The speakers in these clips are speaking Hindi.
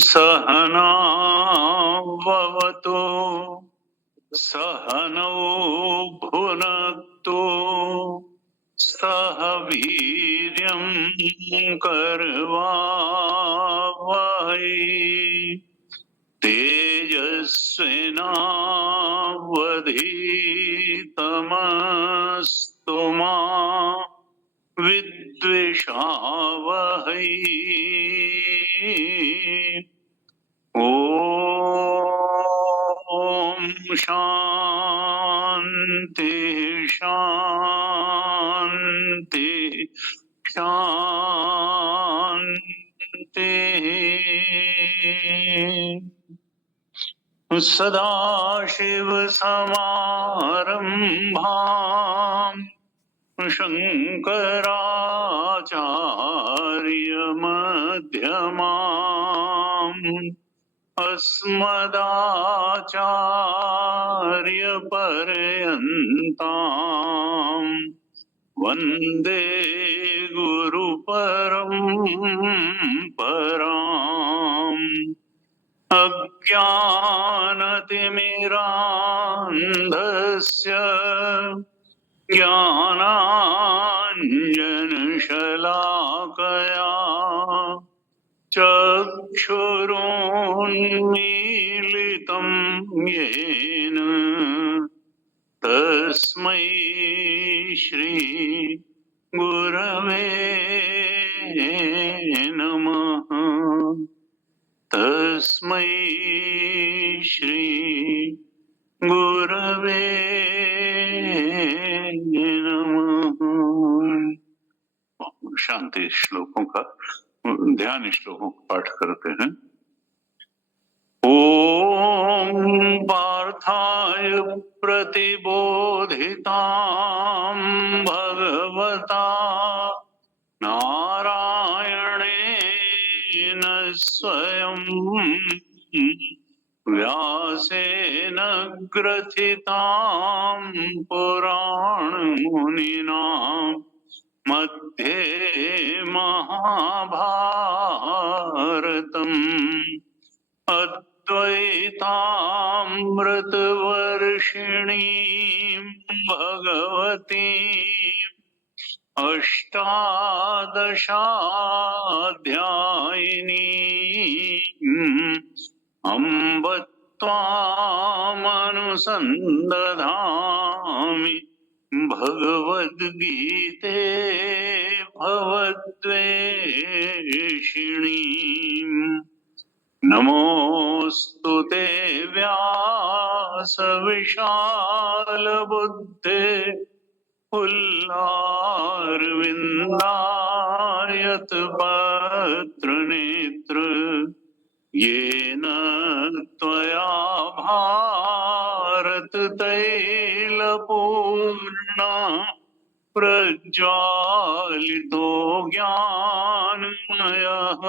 सहना भवतु सहनौ भुनक्तु सह वीर्यं करवावहै तेजस्विनावधीतमस्तु मा विद्विषावहै। ओम शांति शांति शांति। सदाशिव समारंभाम् शंकराचार्य मध्यमाम् अस्मदाचार्य पर्यन्ताम् वन्दे गुरु परम्पराम्। अज्ञानतिमिरान्धस्य ज्ञानाञ्जनशलाकया चक्षुरुन्मीलितं येन तस्मै श्री गुरवे नमः। तस्मै श्री गुरवे नमः। शांति श्लोकों का ध्यान श्लोकों का पाठ करते हैं। ओम पार्थाय प्रतिबोधितां भगवता नारायणेन स्वयं व्यासेन ग्रथितां पुराणमुनिना मध्ये महाभारतम् अद्वैतामृतवर्षिणीं भगवतीम् अष्टादशाध्यायिनीम् अम्ब त्वामनुसन्दधामि भगवद्गीते भवद्वेषिणीम्। नमोऽस्तु ते व्यासविशालबुद्धे पुल्लारविन्दायतपत्रनेत्र येन त्वया भारततैलपूर्णा प्रज्वालितो ज्ञानमयः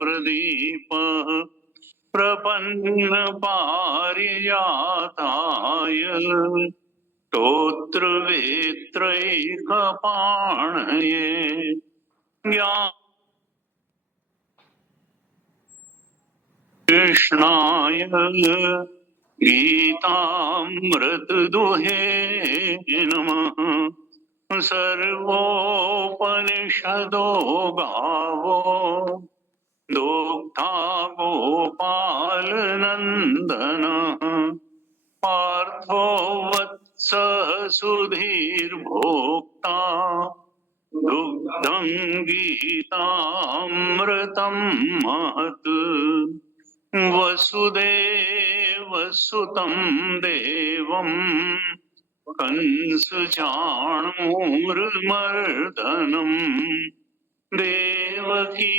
प्रदीपः प्रपन्नपारिजाताय स्तोत्रवेत्रैकपाणये कृष्णाय गीतामृतदुहे नमः। सर्वोपनिषदो गावो दोग्धा गोपालनन्दनः पार्थो वत्सः सुधीर्भोक्ता दुग्धं गीतामृतं महत्। वसुदेवसुतं देवं कंसचाणूरमर्दनम् देवकी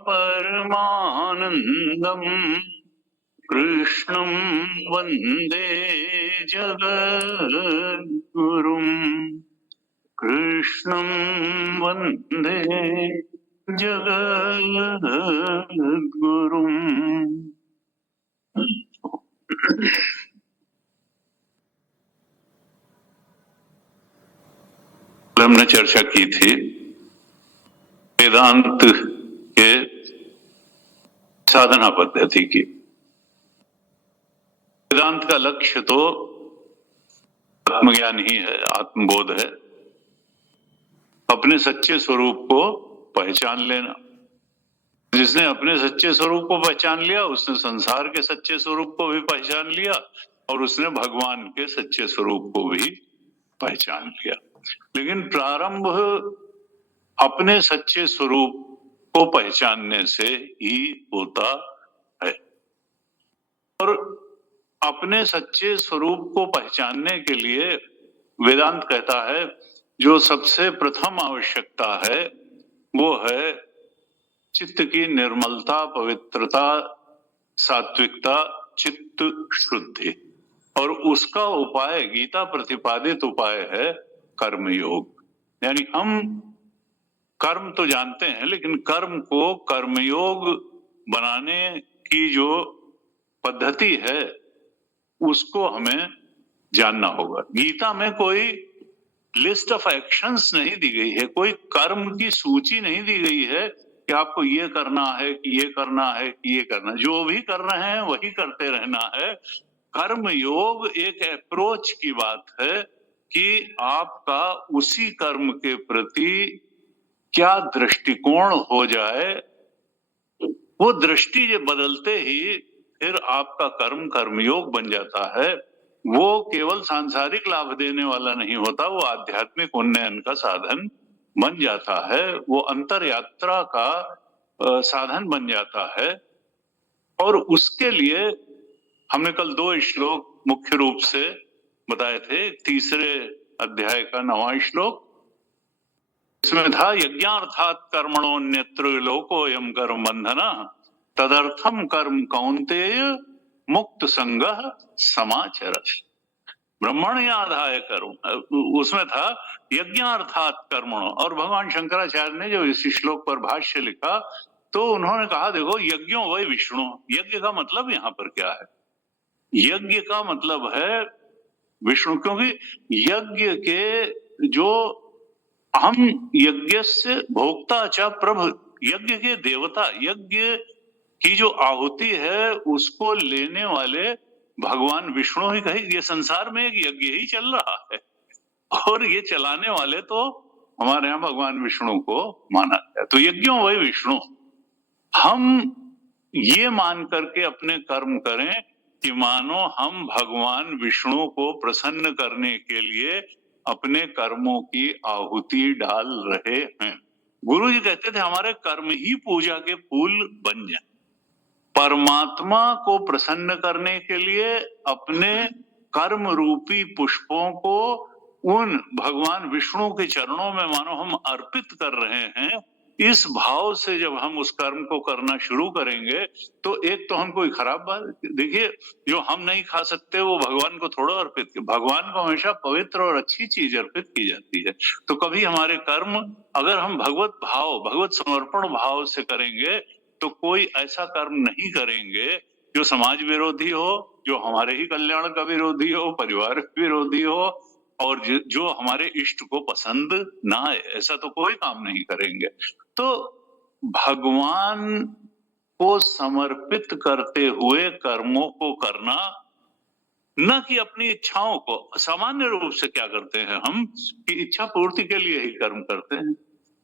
परमानन्दम् कृष्णं वन्दे जगद्गुरुम् कृष्णं वन्दे जगद्गुरुम्। हमने चर्चा की थी वेदांत के साधना पद्धति की। वेदांत का लक्ष्य तो आत्मज्ञान ही है, आत्मबोध है, अपने सच्चे स्वरूप को पहचान लेना। जिसने अपने सच्चे स्वरूप को पहचान लिया उसने संसार के सच्चे स्वरूप को भी पहचान लिया और उसने भगवान के सच्चे स्वरूप को भी पहचान लिया। लेकिन प्रारंभ अपने सच्चे स्वरूप को पहचानने से ही होता है और अपने सच्चे स्वरूप को पहचानने के लिए वेदांत कहता है जो सबसे प्रथम आवश्यकता है वो है चित्त की निर्मलता, पवित्रता, सात्विकता, चित्त शुद्धि। और उसका उपाय, गीता प्रतिपादित उपाय है कर्मयोग। यानी हम कर्म तो जानते हैं लेकिन कर्म को कर्मयोग बनाने की जो पद्धति है उसको हमें जानना होगा। गीता में कोई लिस्ट ऑफ एक्शंस नहीं दी गई है, कोई कर्म की सूची नहीं दी गई है कि आपको ये करना है कि ये करना है कि ये करना। जो भी कर रहे हैं वही करते रहना है। कर्म योग एक अप्रोच की बात है कि आपका उसी कर्म के प्रति क्या दृष्टिकोण हो जाए। वो दृष्टि जब बदलते ही फिर आपका कर्म कर्मयोग बन जाता है। वो केवल सांसारिक लाभ देने वाला नहीं होता, वो आध्यात्मिक उन्नयन का साधन बन जाता है, वो अंतर यात्रा का साधन बन जाता है। और उसके लिए हमने कल 2 श्लोक मुख्य रूप से बताए थे। तीसरे अध्याय का 9वां श्लोक, इसमें था यज्ञार्थात् कर्मणोऽन्यत्र लोकोऽयं कर्म बन्धनः तदर्थम कर्म कौन्तेय मुक्त संगः समाचरः। ब्रह्मण्याधाय कर्म, उसमें था यज्ञार्थात् कर्मणो। और भगवान शंकराचार्य ने जो इस श्लोक पर भाष्य लिखा तो उन्होंने कहा देखो यज्ञों वही विष्णु। यज्ञ का मतलब यहाँ पर क्या है? यज्ञ का मतलब है विष्णु, क्योंकि यज्ञ के जो हम यज्ञस्य भोक्ता च प्रभु, यज्ञ के देवता, यज्ञ की जो आहुति है उसको लेने वाले भगवान विष्णु ही कहे। ये संसार में एक यज्ञ ही चल रहा है और ये चलाने वाले तो हमारे यहाँ भगवान विष्णु को माना गया। तो यज्ञों वही विष्णु। हम ये मान करके अपने कर्म करें कि मानो हम भगवान विष्णु को प्रसन्न करने के लिए अपने कर्मों की आहुति डाल रहे हैं। गुरु जी कहते थे हमारे कर्म ही पूजा के फूल बन जाए। परमात्मा को प्रसन्न करने के लिए अपने कर्म रूपी पुष्पों को उन भगवान विष्णु के चरणों में मानो हम अर्पित कर रहे हैं। इस भाव से जब हम उस कर्म को करना शुरू करेंगे तो एक तो हम कोई खराब बात, देखिए जो हम नहीं खा सकते वो भगवान को थोड़ा अर्पित किया। भगवान को हमेशा पवित्र और अच्छी चीज अर्पित की जाती है। तो कभी हमारे कर्म अगर हम भगवत भाव, भगवत समर्पण भाव से करेंगे तो कोई ऐसा कर्म नहीं करेंगे जो समाज विरोधी हो, जो हमारे ही कल्याण का विरोधी हो, परिवार का विरोधी हो और जो हमारे इष्ट को पसंद ना आए। ऐसा तो कोई काम नहीं करेंगे। तो भगवान को समर्पित करते हुए कर्मों को करना, न कि अपनी इच्छाओं को। सामान्य रूप से क्या करते हैं हम कि इच्छा पूर्ति के लिए ही कर्म करते हैं।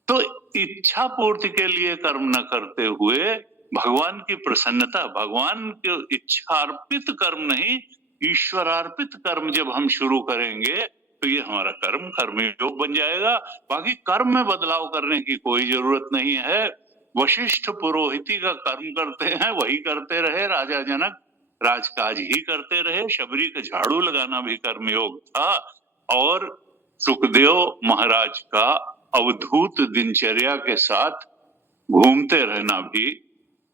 तो इच्छा पूर्ति के लिए कर्म न करते हुए भगवान की प्रसन्नता, भगवान के इच्छार्पित कर्म नहीं ईश्वरार्पित कर्म जब हम शुरू करेंगे तो ये हमारा कर्म कर्मयोग बन जाएगा। बाकी कर्म में बदलाव करने की कोई जरूरत नहीं है। वशिष्ठ पुरोहिती का कर्म करते हैं वही करते रहे, राजा जनक राजकाज ही करते रहे, शबरी का झाड़ू लगाना भी कर्मयोग था और सुखदेव महाराज का अवधूत दिनचर्या के साथ घूमते रहना भी,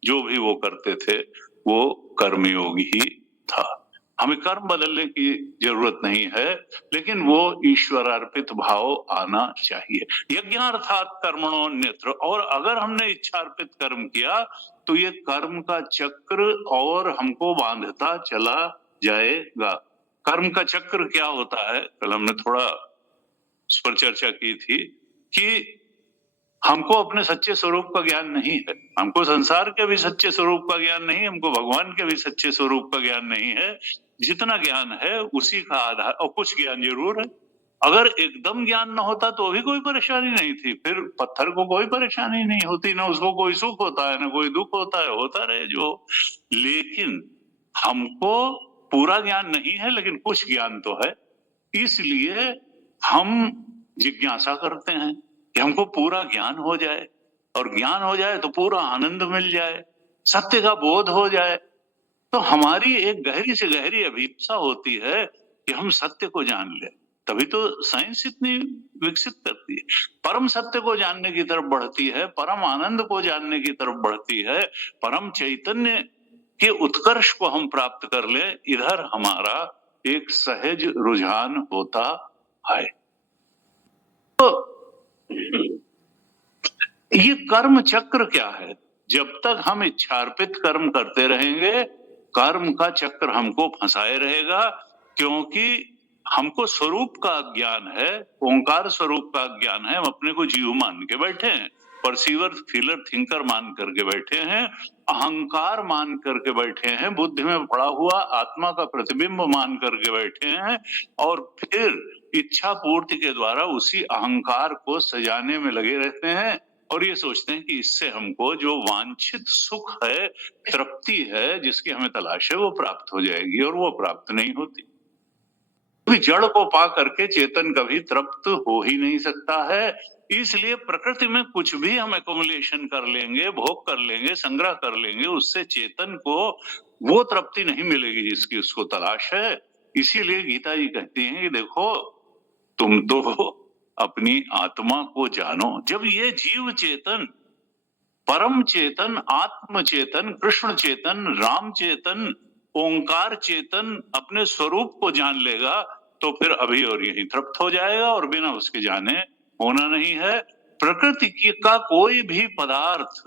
जो भी वो करते थे वो कर्मयोग ही था। हमें कर्म बदलने की जरूरत नहीं है, लेकिन वो ईश्वर अर्पित भाव आना चाहिए। यज्ञार्थात कर्मणोऽन्यत्र, और अगर हमने इच्छा अर्पित कर्म किया तो ये कर्म का चक्र और हमको बांधता चला जाएगा। कर्म का चक्र क्या होता है, कल हमने थोड़ा इस पर चर्चा की थी कि हमको अपने सच्चे स्वरूप का ज्ञान नहीं है, हमको संसार के भी सच्चे स्वरूप का ज्ञान नहीं, हमको भगवान के भी सच्चे स्वरूप का ज्ञान नहीं है। जितना ज्ञान है उसी का आधार, और कुछ ज्ञान जरूर है। अगर एकदम ज्ञान न होता तो भी कोई परेशानी नहीं थी, फिर पत्थर को कोई परेशानी नहीं होती, ना उसको कोई सुख होता है ना कोई दुख होता है, होता रहे जो। लेकिन हमको पूरा ज्ञान नहीं है, लेकिन कुछ ज्ञान तो है, इसलिए हम जिज्ञासा करते हैं कि हमको पूरा ज्ञान हो जाए, और ज्ञान हो जाए तो पूरा आनंद मिल जाए, सत्य का बोध हो जाए। तो हमारी एक गहरी से गहरी अभिप्सा होती है कि हम सत्य को जान लें, तभी तो साइंस इतनी विकसित करती है, परम सत्य को जानने की तरफ बढ़ती है, परम आनंद को जानने की तरफ बढ़ती है, परम चैतन्य के उत्कर्ष को हम प्राप्त कर ले, इधर हमारा एक सहज रुझान होता है। तो ये कर्म चक्र क्या है? जब तक हम इच्छार्पित कर्म करते रहेंगे, कर्म का चक्र हमको फंसाए रहेगा, क्योंकि हमको स्वरूप का ज्ञान है, ओंकार स्वरूप का ज्ञान है। हम अपने को जीव मान के बैठे हैं, परसीवर, फीलर, थिंकर मान करके बैठे हैं, अहंकार मान करके बैठे हैं, बुद्धि में पड़ा हुआ आत्मा का प्रतिबिंब मान करके बैठे हैं, और फिर इच्छा पूर्ति के द्वारा उसी अहंकार को सजाने में लगे रहते हैं, और ये सोचते हैं कि इससे हमको जो वांछित सुख है, तृप्ति है, जिसकी हमें तलाश है, वो प्राप्त हो जाएगी, और वो प्राप्त नहीं होती। जड़ को पा करके चेतन कभी तृप्त हो ही नहीं सकता है। इसलिए प्रकृति में कुछ भी हम एकोमुलेशन कर लेंगे, भोग कर लेंगे, संग्रह कर लेंगे, उससे चेतन को वो तृप्ति नहीं मिलेगी जिसकी उसको तलाश है। इसीलिए गीता जी कहती हैं कि देखो, तुम तो अपनी आत्मा को जानो। जब ये जीव चेतन, परम चेतन, आत्म चेतन, कृष्ण चेतन, राम चेतन, ओंकार चेतन अपने स्वरूप को जान लेगा, तो फिर अभी और यही तृप्त हो जाएगा, और बिना उसके जाने होना नहीं है। प्रकृति की का कोई भी पदार्थ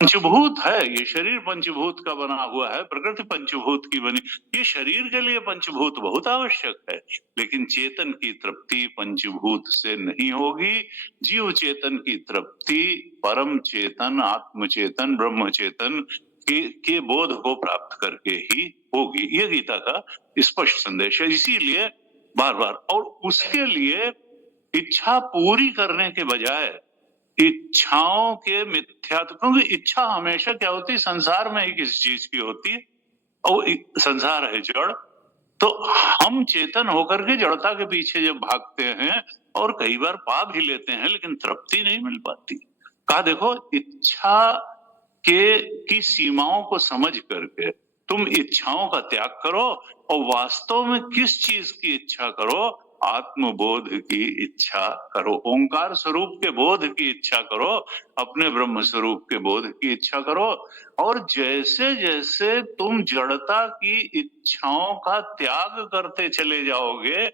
पंचभूत है, ये शरीर पंचभूत का बना हुआ है, प्रकृति पंचभूत की बनी, ये शरीर के लिए पंचभूत बहुत आवश्यक है, लेकिन चेतन की तृप्ति पंचभूत से नहीं होगी। जीव चेतन की तृप्ति परम चेतन, आत्म चेतन, ब्रह्म चेतन के बोध को प्राप्त करके ही होगी। ये गीता का स्पष्ट संदेश है। इसीलिए बार बार, और उसके लिए इच्छा पूरी करने के बजाय इच्छाओं के मिथ्यात्व, क्योंकि इच्छा हमेशा क्या होती है, संसार में ही किसी चीज की होती है, और संसार है जड़, तो हम चेतन होकर के जड़ता के पीछे जब भागते हैं, और कई बार पा भी लेते हैं, लेकिन तृप्ति नहीं मिल पाती। कहा देखो, इच्छा की सीमाओं को समझ करके तुम इच्छाओं का त्याग करो, और वास्तव में किस चीज की इच्छा करो, आत्मबोध की इच्छा करो, ओंकार स्वरूप के बोध की इच्छा करो, अपने ब्रह्म स्वरूप के बोध की इच्छा करो। और जैसे जैसे तुम जड़ता की इच्छाओं का त्याग करते चले जाओगे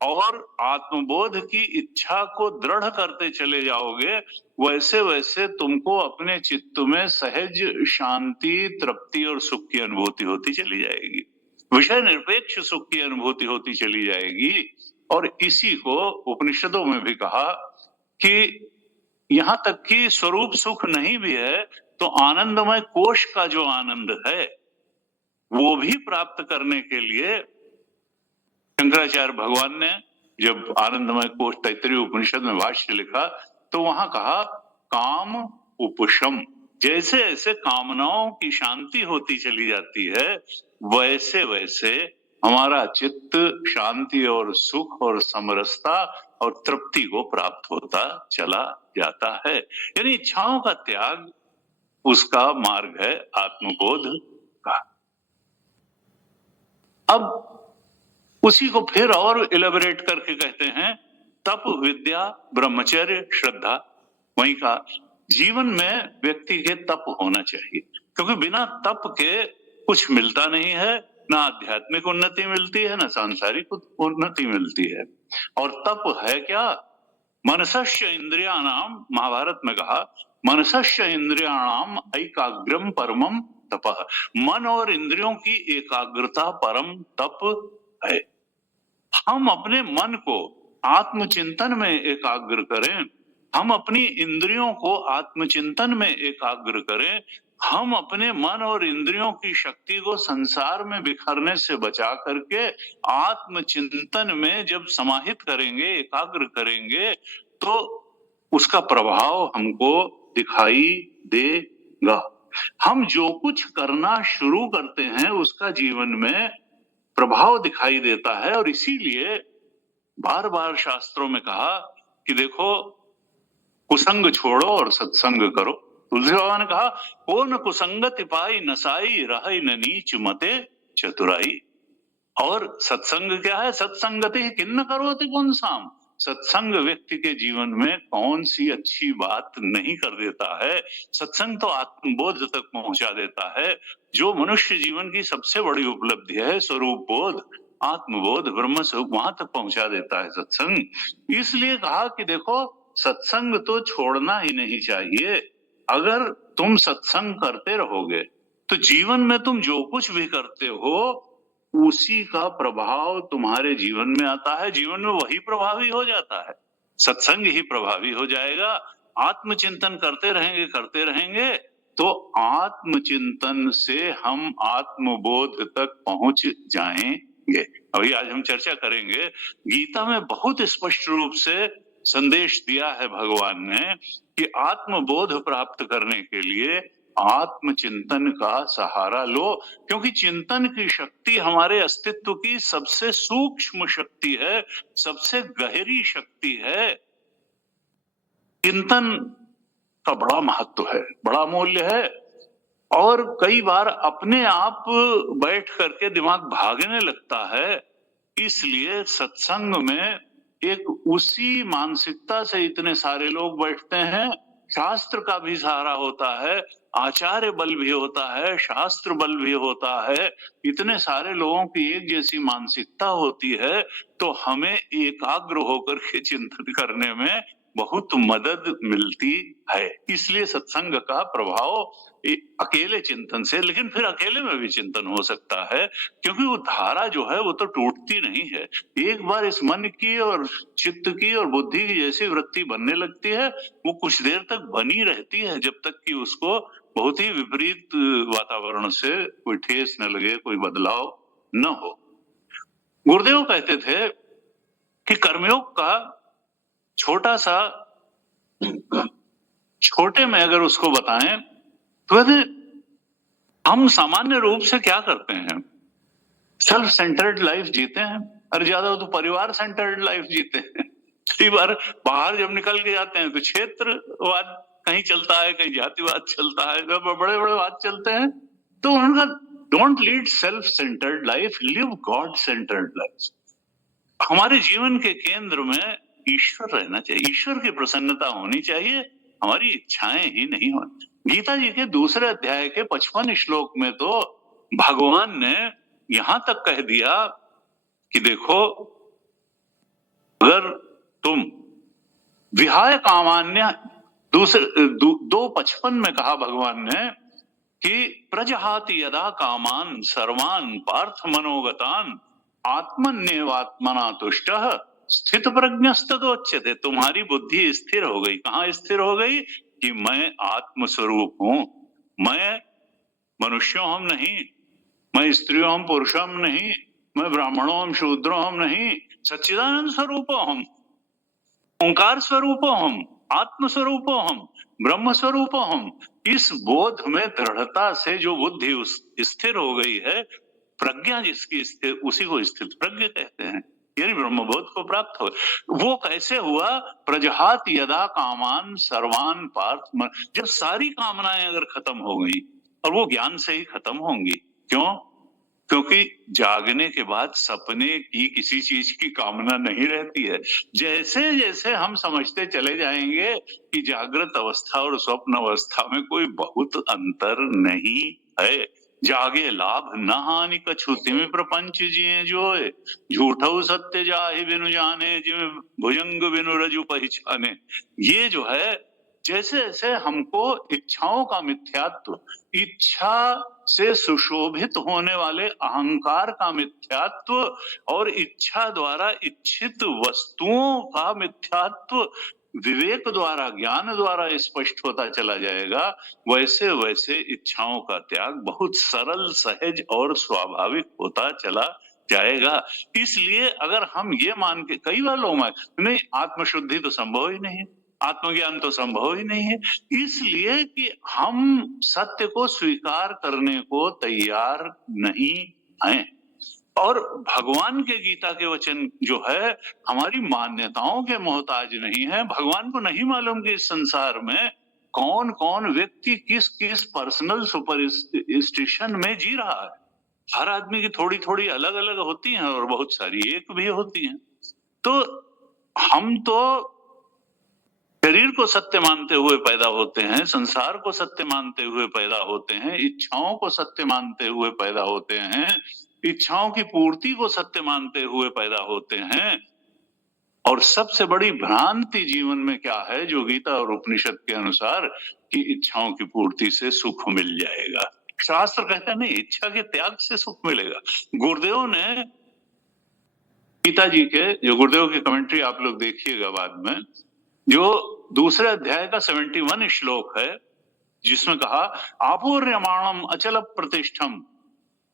और आत्मबोध की इच्छा को दृढ़ करते चले जाओगे, वैसे वैसे तुमको अपने चित्त में सहज शांति, तृप्ति और सुख की अनुभूति होती चली जाएगी, विषय निरपेक्ष सुख की अनुभूति होती चली जाएगी। और इसी को उपनिषदों में भी कहा कि यहां तक कि स्वरूप सुख नहीं भी है तो आनंदमय कोश का जो आनंद है वो भी प्राप्त करने के लिए शंकराचार्य भगवान ने जब आनंदमय कोश तैत्तरीय उपनिषद में भाष्य लिखा तो वहां कहा काम उपशम। जैसे जैसे कामनाओं की शांति होती चली जाती है वैसे वैसे हमारा चित्त शांति और सुख और समरसता और तृप्ति को प्राप्त होता चला जाता है। यानी इच्छाओं का त्याग उसका मार्ग है आत्मबोध का। अब उसी को फिर और इलेबोरेट करके कहते हैं तप, विद्या, ब्रह्मचर्य, श्रद्धा। वहीं का जीवन में व्यक्ति के तप होना चाहिए, क्योंकि बिना तप के कुछ मिलता नहीं है, ना आध्यात्मिक उन्नति मिलती है, ना सांसारिक उन्नति मिलती है। और तप है क्या? मनसस्य इंद्रियाणाम, महाभारत में कहा, मनसस्य इंद्रियाणाम ऐकाग्रम परमम तपः। मन और इंद्रियों की एकाग्रता परम तप है। हम अपने मन को आत्मचिंतन में एकाग्र करें, हम अपनी इंद्रियों को आत्मचिंतन में एकाग्र करें, हम अपने मन और इंद्रियों की शक्ति को संसार में बिखरने से बचा करके आत्मचिंतन में जब समाहित करेंगे, एकाग्र करेंगे, तो उसका प्रभाव हमको दिखाई देगा। हम जो कुछ करना शुरू करते हैं उसका जीवन में प्रभाव दिखाई देता है। और इसीलिए बार बार शास्त्रों में कहा कि देखो, कुसंग छोड़ो और सत्संग करो। तुलसी बाबा ने कहा, कौन कुसंगति पाई नसाई, रहे न नीच मते चतुराई। और सत्संग क्या है? सत्संगति किन्न करोति पुंसाम। सत्संग व्यक्ति के जीवन में कौन सी अच्छी बात नहीं कर देता है। सत्संग तो आत्मबोध तक पहुंचा देता है। जो मनुष्य जीवन की सबसे बड़ी उपलब्धि है, स्वरूप बोध, आत्मबोध, ब्रह्म स्वरूप, वहां तक पहुंचा देता है सत्संग। इसलिए कहा कि देखो, सत्संग तो छोड़ना ही नहीं चाहिए। अगर तुम सत्संग करते रहोगे तो जीवन में तुम जो कुछ भी करते हो उसी का प्रभाव तुम्हारे जीवन में आता है। जीवन में वही प्रभावी हो जाता है, सत्संग ही प्रभावी हो जाएगा। आत्मचिंतन करते रहेंगे तो आत्मचिंतन से हम आत्मबोध तक पहुंच जाएंगे। अभी आज हम चर्चा करेंगे, गीता में बहुत स्पष्ट रूप से संदेश दिया है भगवान ने कि आत्मबोध प्राप्त करने के लिए आत्मचिंतन का सहारा लो, क्योंकि चिंतन की शक्ति हमारे अस्तित्व की सबसे सूक्ष्म शक्ति है, सबसे गहरी शक्ति है। चिंतन का बड़ा महत्व है, बड़ा मूल्य है। और कई बार अपने आप बैठ करके दिमाग भागने लगता है, इसलिए सत्संग में एक उसी मानसिकता से इतने सारे लोग बैठते हैं। शास्त्र का भी सहारा होता है, आचार्य बल भी होता है, शास्त्र बल भी होता है। इतने सारे लोगों की एक जैसी मानसिकता होती है तो हमें एकाग्र होकर के चिंतन करने में बहुत मदद मिलती है। इसलिए सत्संग का प्रभाव अकेले चिंतन से, लेकिन फिर अकेले में भी चिंतन हो सकता है, क्योंकि वो धारा जो है वो तो टूटती नहीं है। एक बार इस मन की और चित्त की और बुद्धि की जैसी वृत्ति बनने लगती है, वो कुछ देर तक बनी रहती है, जब तक कि उसको बहुत ही विपरीत वातावरण से कोई ठेस न लगे, कोई बदलाव न हो। गुरुदेव कहते थे कि कर्मयोग का छोटा सा, छोटे में अगर उसको बताएं तो हम सामान्य रूप से क्या करते हैं? सेल्फ सेंटर्ड लाइफ जीते हैं, और ज्यादा तो परिवार सेंटर्ड लाइफ जीते हैं। कई बार बाहर जब निकल के जाते हैं तो क्षेत्रवाद कहीं चलता है, कहीं जातिवाद चलता है, तो बड़े बड़े वाद चलते हैं। तो उनका don't lead self centred life, live God centred life. हमारे जीवन के केंद्र में ईश्वर रहना चाहिए, ईश्वर की प्रसन्नता होनी चाहिए, हमारी इच्छाएं ही नहीं होनी। गीता जी के दूसरे अध्याय के 55 श्लोक में तो भगवान ने यहां तक कह दिया कि देखो, अगर तुम विहाय कामान्य, दूसरे 2:55 में कहा भगवान ने कि प्रजहाति यदा कामान सर्वान पार्थ मनोगतान आत्मन्येवात्मना तुष्टः स्थित प्रज्ञस्तदोच्यते। तुम्हारी बुद्धि स्थिर हो गई। कहाँ स्थिर हो गई? कि मैं आत्मस्वरूप हूं, मैं मनुष्यों हम नहीं, मैं स्त्रियों हम पुरुषों हम नहीं, मैं ब्राह्मणों हम शूद्रों हम नहीं, सच्चिदानंद स्वरूपो हम, ओंकार स्वरूपो हम, आत्म स्वरूपो हम, ब्रह्म स्वरूपो हम। इस बोध में दृढ़ता से जो बुद्धि स्थिर हो गई है, प्रज्ञा जिसकी स्थिर, उसी को स्थित प्रज्ञ कहते हैं। यानी ब्रह्मबोध को प्राप्त हो। वो कैसे हुआ? प्रजहात यदा कामान सर्वान पार्थ, जब सारी कामनाएं अगर खत्म हो गई, और वो ज्ञान से ही खत्म होंगी। क्यों? क्योंकि जागने के बाद सपने की किसी चीज की कामना नहीं रहती है। जैसे जैसे हम समझते चले जाएंगे कि जागृत अवस्था और स्वप्न अवस्था में कोई बहुत अंतर नहीं है। जागे लाभ न हानि कछु तिमि प्रपंच जिए जोए, झूठऊ सत्य जाहि बिनु जाने जिमे भुजंग बिनु रजु पहचाने। ये जो है, जैसे जैसे हमको इच्छाओं का मिथ्यात्व, इच्छा से सुशोभित होने वाले अहंकार का मिथ्यात्व और इच्छा द्वारा इच्छित वस्तुओं का मिथ्यात्व विवेक द्वारा, ज्ञान द्वारा स्पष्ट होता चला जाएगा, वैसे वैसे इच्छाओं का त्याग बहुत सरल, सहज और स्वाभाविक होता चला जाएगा। इसलिए अगर हम ये मान के, कई बार लोग नहीं, आत्मशुद्धि तो संभव ही नहीं है, आत्मज्ञान तो संभव ही नहीं है, इसलिए कि हम सत्य को स्वीकार करने को तैयार नहीं हैं। और भगवान के गीता के वचन जो है हमारी मान्यताओं के मोहताज नहीं है। भगवान को नहीं मालूम कि इस संसार में कौन कौन व्यक्ति किस किस पर्सनल सुपरस्टिशन में जी रहा है। हर आदमी की थोड़ी थोड़ी अलग अलग होती हैं और बहुत सारी एक भी होती हैं। तो हम तो शरीर को सत्य मानते हुए पैदा होते हैं, संसार को सत्य मानते हुए पैदा होते हैं, इच्छाओं को सत्य मानते हुए पैदा होते हैं, इच्छाओं की पूर्ति को सत्य मानते हुए पैदा होते हैं। और सबसे बड़ी भ्रांति जीवन में क्या है, जो गीता और उपनिषद के अनुसार कि इच्छाओं की पूर्ति से सुख मिल जाएगा। शास्त्र कहता नहीं, इच्छा के त्याग से सुख मिलेगा। गुरुदेव ने गीता जी के, जो गुरुदेव की कमेंट्री आप लोग देखिएगा बाद में, जो दूसरे अध्याय का 71 श्लोक है, जिसमें कहा आपूर्यमाणम अचल प्रतिष्ठम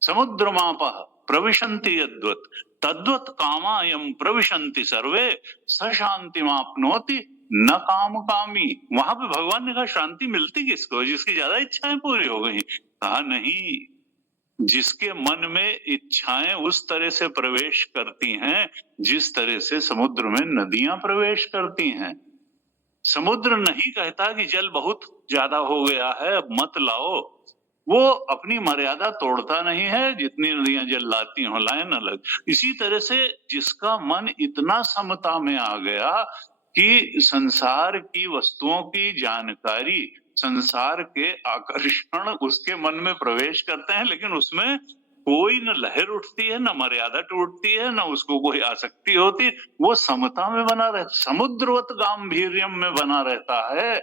समुद्रमापः प्रविशन्ति यद्वत् तद्वत् कामायम प्रविशन्ति सर्वे स शांतिमाप्नोति न काम कामी। वहां पे भगवान ने कहा शांति मिलती किसको, जिसकी ज्यादा इच्छाएं पूरी हो गई। कहा नहीं, जिसके मन में इच्छाएं उस तरह से प्रवेश करती हैं जिस तरह से समुद्र में नदियां प्रवेश करती हैं। समुद्र नहीं कहता कि जल बहुत ज्यादा हो गया है अब मत लाओ, वो अपनी मर्यादा तोड़ता नहीं है, जितनी नदियां जल लाती हो लाए न लग। इसी तरह से जिसका मन इतना समता में आ गया कि संसार की वस्तुओं की जानकारी, संसार के आकर्षण उसके मन में प्रवेश करते हैं, लेकिन उसमें कोई न लहर उठती है, न मर्यादा टूटती है, न उसको कोई आसक्ति होती, वो समता में बना रहता, समुद्रवत गांभीर्यम में बना रहता है।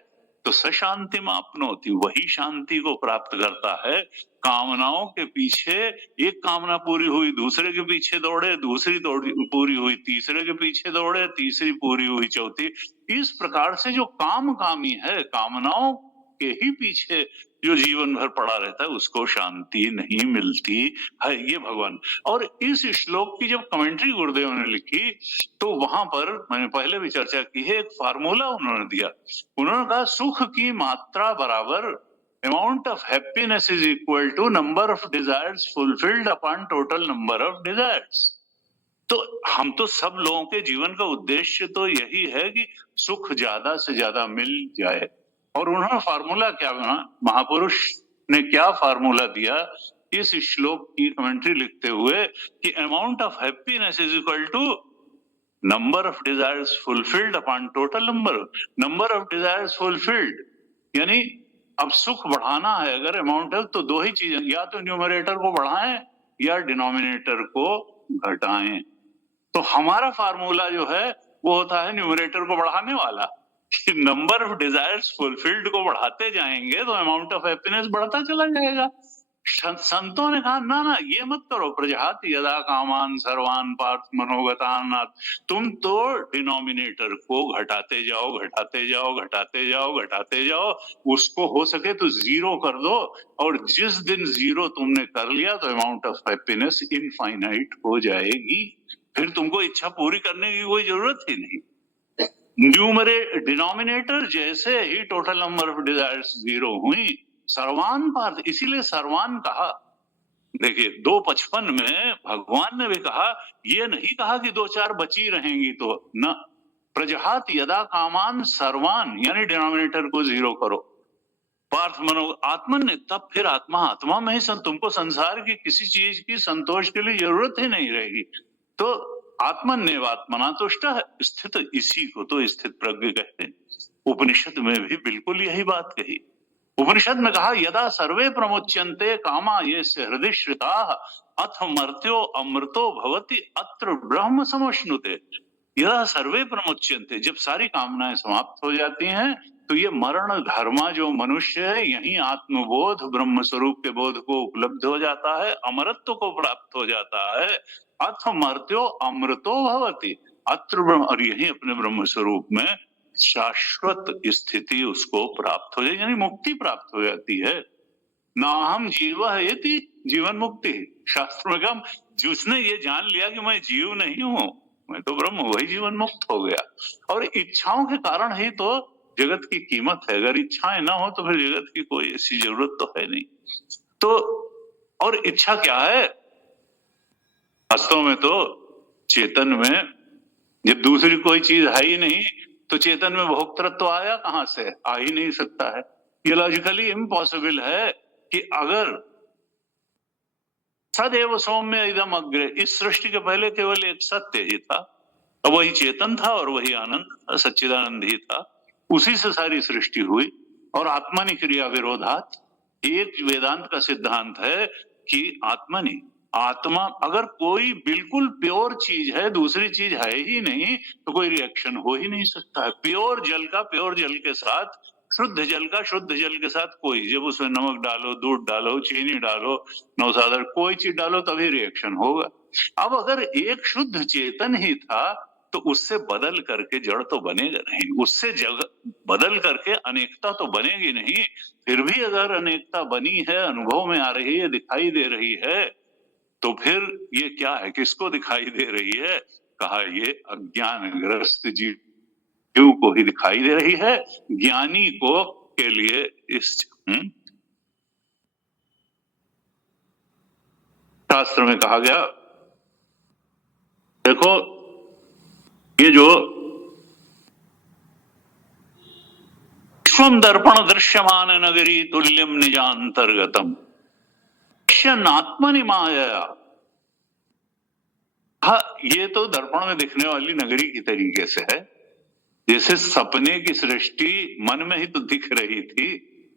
तो सशांति में अपनोति, वही शांति को प्राप्त करता है। कामनाओं के पीछे, एक कामना पूरी हुई दूसरे के पीछे दौड़े, दूसरी पूरी हुई तीसरे के पीछे दौड़े, तीसरी पूरी हुई चौथी। इस प्रकार से जो काम कामी है, कामनाओं के ही पीछे जो जीवन भर पड़ा रहता है, उसको शांति नहीं मिलती है। ये भगवान। और इस श्लोक की जब कमेंट्री गुरुदेव ने लिखी तो वहां पर मैंने पहले भी चर्चा की है, एक फार्मूला उन्होंने दिया। उन्होंने कहा सुख की मात्रा बराबर amount of happiness is equal to number of desires fulfilled upon total number of desires. तो हम तो सब लोगों के जीवन का उद्देश्य तो यही है कि सुख ज्यादा से ज्यादा मिल जाए। और उन्होंने फार्मूला क्या बना, महापुरुष ने क्या फार्मूला दिया इस श्लोक की कमेंट्री लिखते हुए कि amount of happiness is equal to number of desires fulfilled upon total number of desires fulfilled. यानी अब सुख बढ़ाना है अगर अमाउंट है, तो दो ही चीजें, या तो न्यूमरेटर को बढ़ाएं या डिनोमिनेटर को घटाएं। तो हमारा फार्मूला जो है वो होता है न्यूमरेटर को बढ़ाने वाला, कि नंबर ऑफ डिजायर्स फुलफिल्ड को बढ़ाते जाएंगे तो अमाउंट ऑफ हैप्पीनेस बढ़ता चला जाएगा। संतों ने कहा ना ना, ये मत करो, प्रजाति यदा कामान सर्वान पार्थ मनोगतान, तुम तो डिनोमिनेटर को घटाते जाओ घटाते जाओ घटाते जाओ घटाते जाओ, उसको हो सके तो जीरो कर दो, और जिस दिन जीरो तुमने कर लिया तो अमाउंट ऑफ हैप्पीनेस इनफाइनाइट हो जाएगी। फिर तुमको इच्छा पूरी करने की कोई जरूरत ही नहीं। डिनोमिनेटर जैसे ही total number of desires zero हुई, सर्वान पार्थ, इसीलिए सर्वान कहा। देखिए 2:55 में भगवान ने भी कहा, ये नहीं कहा कि 2-4 बची रहेंगी, तो न, प्रजहात यदा कामान सर्वान, यानी डिनोमिनेटर को जीरो करो, पार्थ मनो आत्मन, तब फिर आत्मा आत्मा में ही तुमको संसार की किसी चीज की संतोष के लिए जरूरत ही नहीं रहेगी। तो आत्मन्येव आत्मना तुष्ट, स्थित इसी को तो स्थित प्रज्ञ कहते हैं। उपनिषद में भी बिल्कुल यही बात कही। उपनिषद में कहा यदा सर्वे प्रमुच्यन्ते कामा ये से हृदय श्रिता अथ मर्त्यो अमृतो भवति अत्र ब्रह्म समश्नुते। यदा सर्वे प्रमुच्यन्ते, जब सारी कामनाएं समाप्त हो जाती हैं तो ये मरण धर्मा जो मनुष्य है यही आत्मबोध ब्रह्म स्वरूप के बोध को उपलब्ध हो जाता है, अमरत्व को प्राप्त हो जाता है। अथ मर्त्यो अमृतो भवति अत्र ब्रह्म, और यही अपने ब्रह्म स्वरूप में शाश्वत स्थिति उसको प्राप्त हो जाए, यानी मुक्ति प्राप्त हो जाती है। ना हम जीव है, जीवन मुक्ति। शास्त्र में कहा जिसने ये जान लिया कि मैं जीव नहीं हूं, मैं तो ब्रह्म, वही जीवन मुक्त हो गया। और इच्छाओं के कारण ही तो जगत की कीमत है। अगर इच्छाएं ना हो तो फिर जगत की कोई ऐसी जरूरत तो है नहीं। तो और इच्छा क्या है? वास्तव में तो चेतन में जब दूसरी कोई चीज है ही नहीं तो चेतन में भोक्तृत्व आया कहां से? आ ही नहीं सकता है। ये लॉजिकली इम्पॉसिबल है कि अगर सदैव सौम्य इदम अग्रे, इस सृष्टि के पहले केवल एक सत्य ही था, वही चेतन था और वही आनंद सच्चिदानंद ही था, उसी से सारी सृष्टि हुई। और आत्मनि क्रिया विरोधात, एक वेदांत का सिद्धांत है कि आत्मनि, आत्मा अगर कोई बिल्कुल प्योर चीज है, दूसरी चीज है ही नहीं, तो कोई रिएक्शन हो ही नहीं सकता है। प्योर जल का प्योर जल के साथ, शुद्ध जल का शुद्ध जल के साथ कोई, जब उसमें नमक डालो, दूध डालो, चीनी डालो, नौसादर कोई चीज डालो तभी रिएक्शन होगा। अब अगर एक शुद्ध चेतन ही था तो उससे बदल करके जड़ तो बनेगा नहीं, उससे जगह बदल करके अनेकता तो बनेगी नहीं। फिर भी अगर अनेकता बनी है, अनुभव में आ रही है, दिखाई दे रही है, तो फिर ये क्या है, किसको दिखाई दे रही है? कहा ये अज्ञानग्रस्त जीव को ही दिखाई दे रही है। ज्ञानी को के लिए इस शास्त्र में कहा गया, देखो ये जो विश्वम दर्पण दृश्यमान नगरी तुल्यम निजांतर्गतम आत्मनि माया। हाँ, ये तो दर्पण में दिखने वाली नगरी की तरीके से है। जैसे सपने की सृष्टि मन में ही तो दिख रही थी,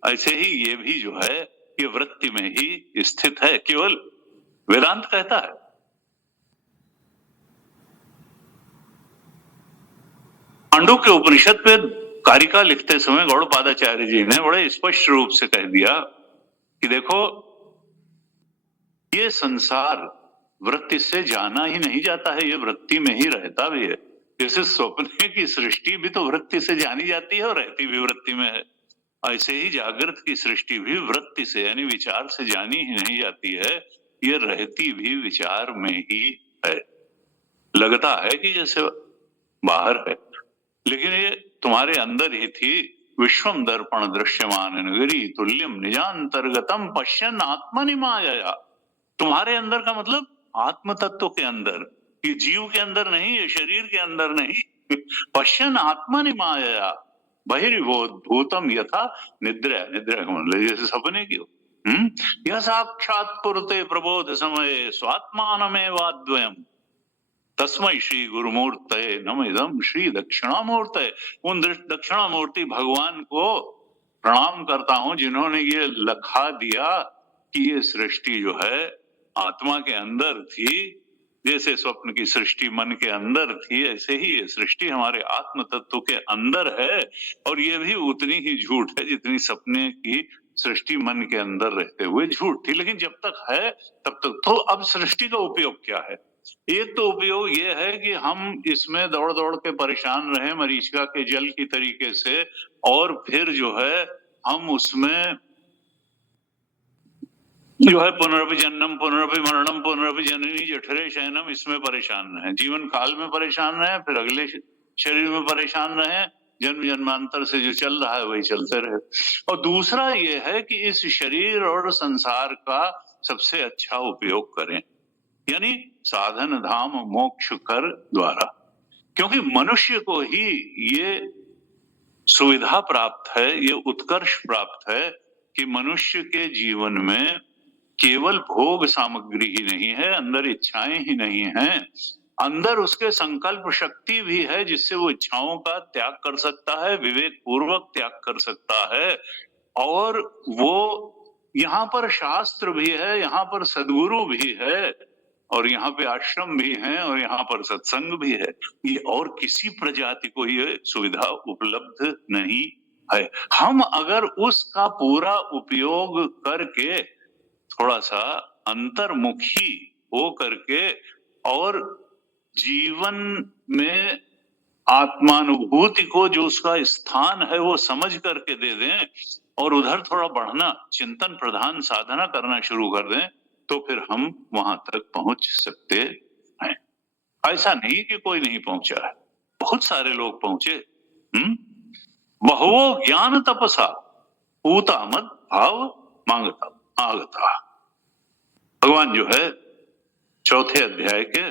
ऐसे ही ये भी जो है ये वृत्ति में ही स्थित है, केवल वेदांत कहता है। पांडु के उपनिषद पे कारिका लिखते समय गौड़पादाचार्य जी ने बड़े स्पष्ट रूप से कह दिया कि देखो ये संसार वृत्ति से जाना ही नहीं जाता है, ये वृत्ति में ही रहता भी है। जैसे स्वप्न की सृष्टि भी तो वृत्ति से जानी जाती है और रहती भी वृत्ति में है, ऐसे ही जागृत की सृष्टि भी वृत्ति से यानी विचार से जानी ही नहीं जाती है, ये रहती भी विचार में ही है। लगता है कि जैसे बाहर है, लेकिन ये तुम्हारे अंदर ही थी। विश्वम दर्पण दृश्यमान नगरी तुल्यम निजांतर्गतम पश्यन आत्मनि माया। तुम्हारे अंदर का मतलब आत्म तत्व के अंदर, ये जीव के अंदर नहीं, ये शरीर के अंदर नहीं। पश्यन आत्मनि माया बहिर्बोध भूतम यथा निद्रा, निद्रा का मतलब जैसे सपने की हो। यह साक्षात पुरते प्रबोध समय स्वात्मानमेवाद्वयम् तस्मै श्री गुरुमूर्तये नमः श्री दक्षिणामूर्तये। उन दक्षिणामूर्ति भगवान को प्रणाम करता हूं जिन्होंने ये लखा दिया कि ये सृष्टि जो है आत्मा के अंदर थी। जैसे स्वप्न की सृष्टि मन के अंदर थी, ऐसे ही ये सृष्टि हमारे आत्म तत्व के अंदर है। और ये भी उतनी ही झूठ है जितनी सपने की सृष्टि मन के अंदर रहते हुए झूठ थी। लेकिन जब तक है तब तक तो अब सृष्टि का उपयोग क्या है? एक तो उपयोग ये है कि हम इसमें दौड़ दौड़ के परेशान रहे मरीचिका के जल की तरीके से, और फिर जो है हम उसमें जो है पुनरपि जन्म पुनरपि मरणम पुनरपि जननी जठरे शयनम, इसमें परेशान रहे, जीवन काल में परेशान रहे, फिर अगले शरीर में परेशान रहे, जन्म जन्मांतर से जो चल रहा है वही चलते रहे। और दूसरा ये है कि इस शरीर और संसार का सबसे अच्छा उपयोग करें, यानी साधन धाम मोक्ष कर द्वारा। क्योंकि मनुष्य को ही ये सुविधा प्राप्त है, ये उत्कर्ष प्राप्त है कि मनुष्य के जीवन में केवल भोग सामग्री ही नहीं है, अंदर इच्छाएं ही नहीं हैं, अंदर उसके संकल्प शक्ति भी है जिससे वो इच्छाओं का त्याग कर सकता है, विवेक पूर्वक त्याग कर सकता है। और वो यहाँ पर शास्त्र भी है, यहाँ पर सद्गुरु भी है, और यहाँ पे आश्रम भी है, और यहाँ पर सत्संग भी है। ये और किसी प्रजाति को ये सुविधा उपलब्ध नहीं है। हम अगर उसका पूरा उपयोग करके थोड़ा सा अंतर्मुखी हो करके और जीवन में आत्मानुभूति को जो उसका स्थान है वो समझ करके दे दें और उधर थोड़ा बढ़ना, चिंतन प्रधान साधना करना शुरू कर दें, तो फिर हम वहां तक पहुंच सकते हैं। ऐसा नहीं कि कोई नहीं पहुंचा है, बहुत सारे लोग पहुंचे। बहवो ज्ञान तपसा पूता मत भाव मांगता आगता। भगवान जो है चौथे अध्याय के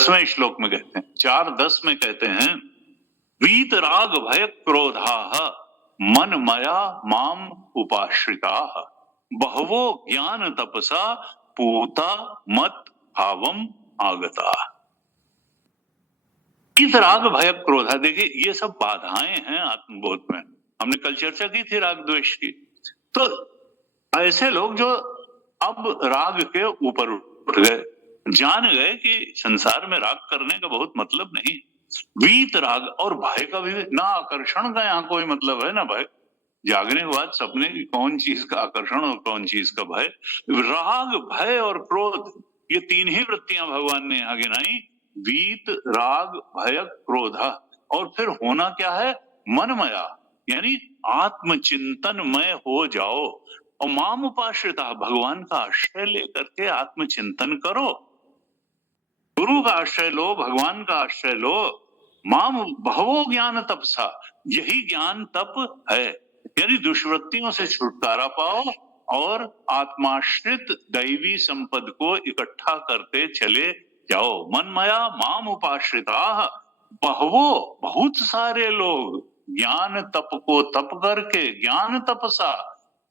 10वें श्लोक में कहते हैं, 4:10 में कहते हैं, वीत राग भय क्रोधा मन मया माम उपाश्रिता बहवो ज्ञान तपसा पूता मत भावम आगता। वीत राग भय क्रोधा, देखिए ये सब बाधाएं हैं आत्मबोध में। हमने कल चर्चा की थी राग द्वेष की। तो ऐसे लोग जो अब राग के ऊपर उठ गए, जान गए कि संसार में राग करने का बहुत मतलब नहीं। वीत राग और भय का भी ना, आकर्षण का यहाँ कोई मतलब है ना भय। जागने के बाद सपने की कौन चीज का आकर्षण और कौन चीज का भय। राग भय और क्रोध, ये तीन ही वृत्तियां भगवान ने यहाँ गिनाई, वीत राग भय क्रोधा। और फिर होना क्या है, मनमया, यानी आत्मचिंतनमय हो जाओ। और माम उपाश्रिता, भगवान का आश्रय लेकर के आत्मचिंतन करो, गुरु का आश्रय लो, भगवान का आश्रय लो। माम बहवो ज्ञान तपसा, यही ज्ञान तप है, यानी दुष्वृत्तियों से छुटकारा पाओ और आत्माश्रित दैवी संपद को इकट्ठा करते चले जाओ। मनमया माम उपाश्रिता बहवो, बहुत सारे लोग ज्ञान तप को तप करके, ज्ञान तपसा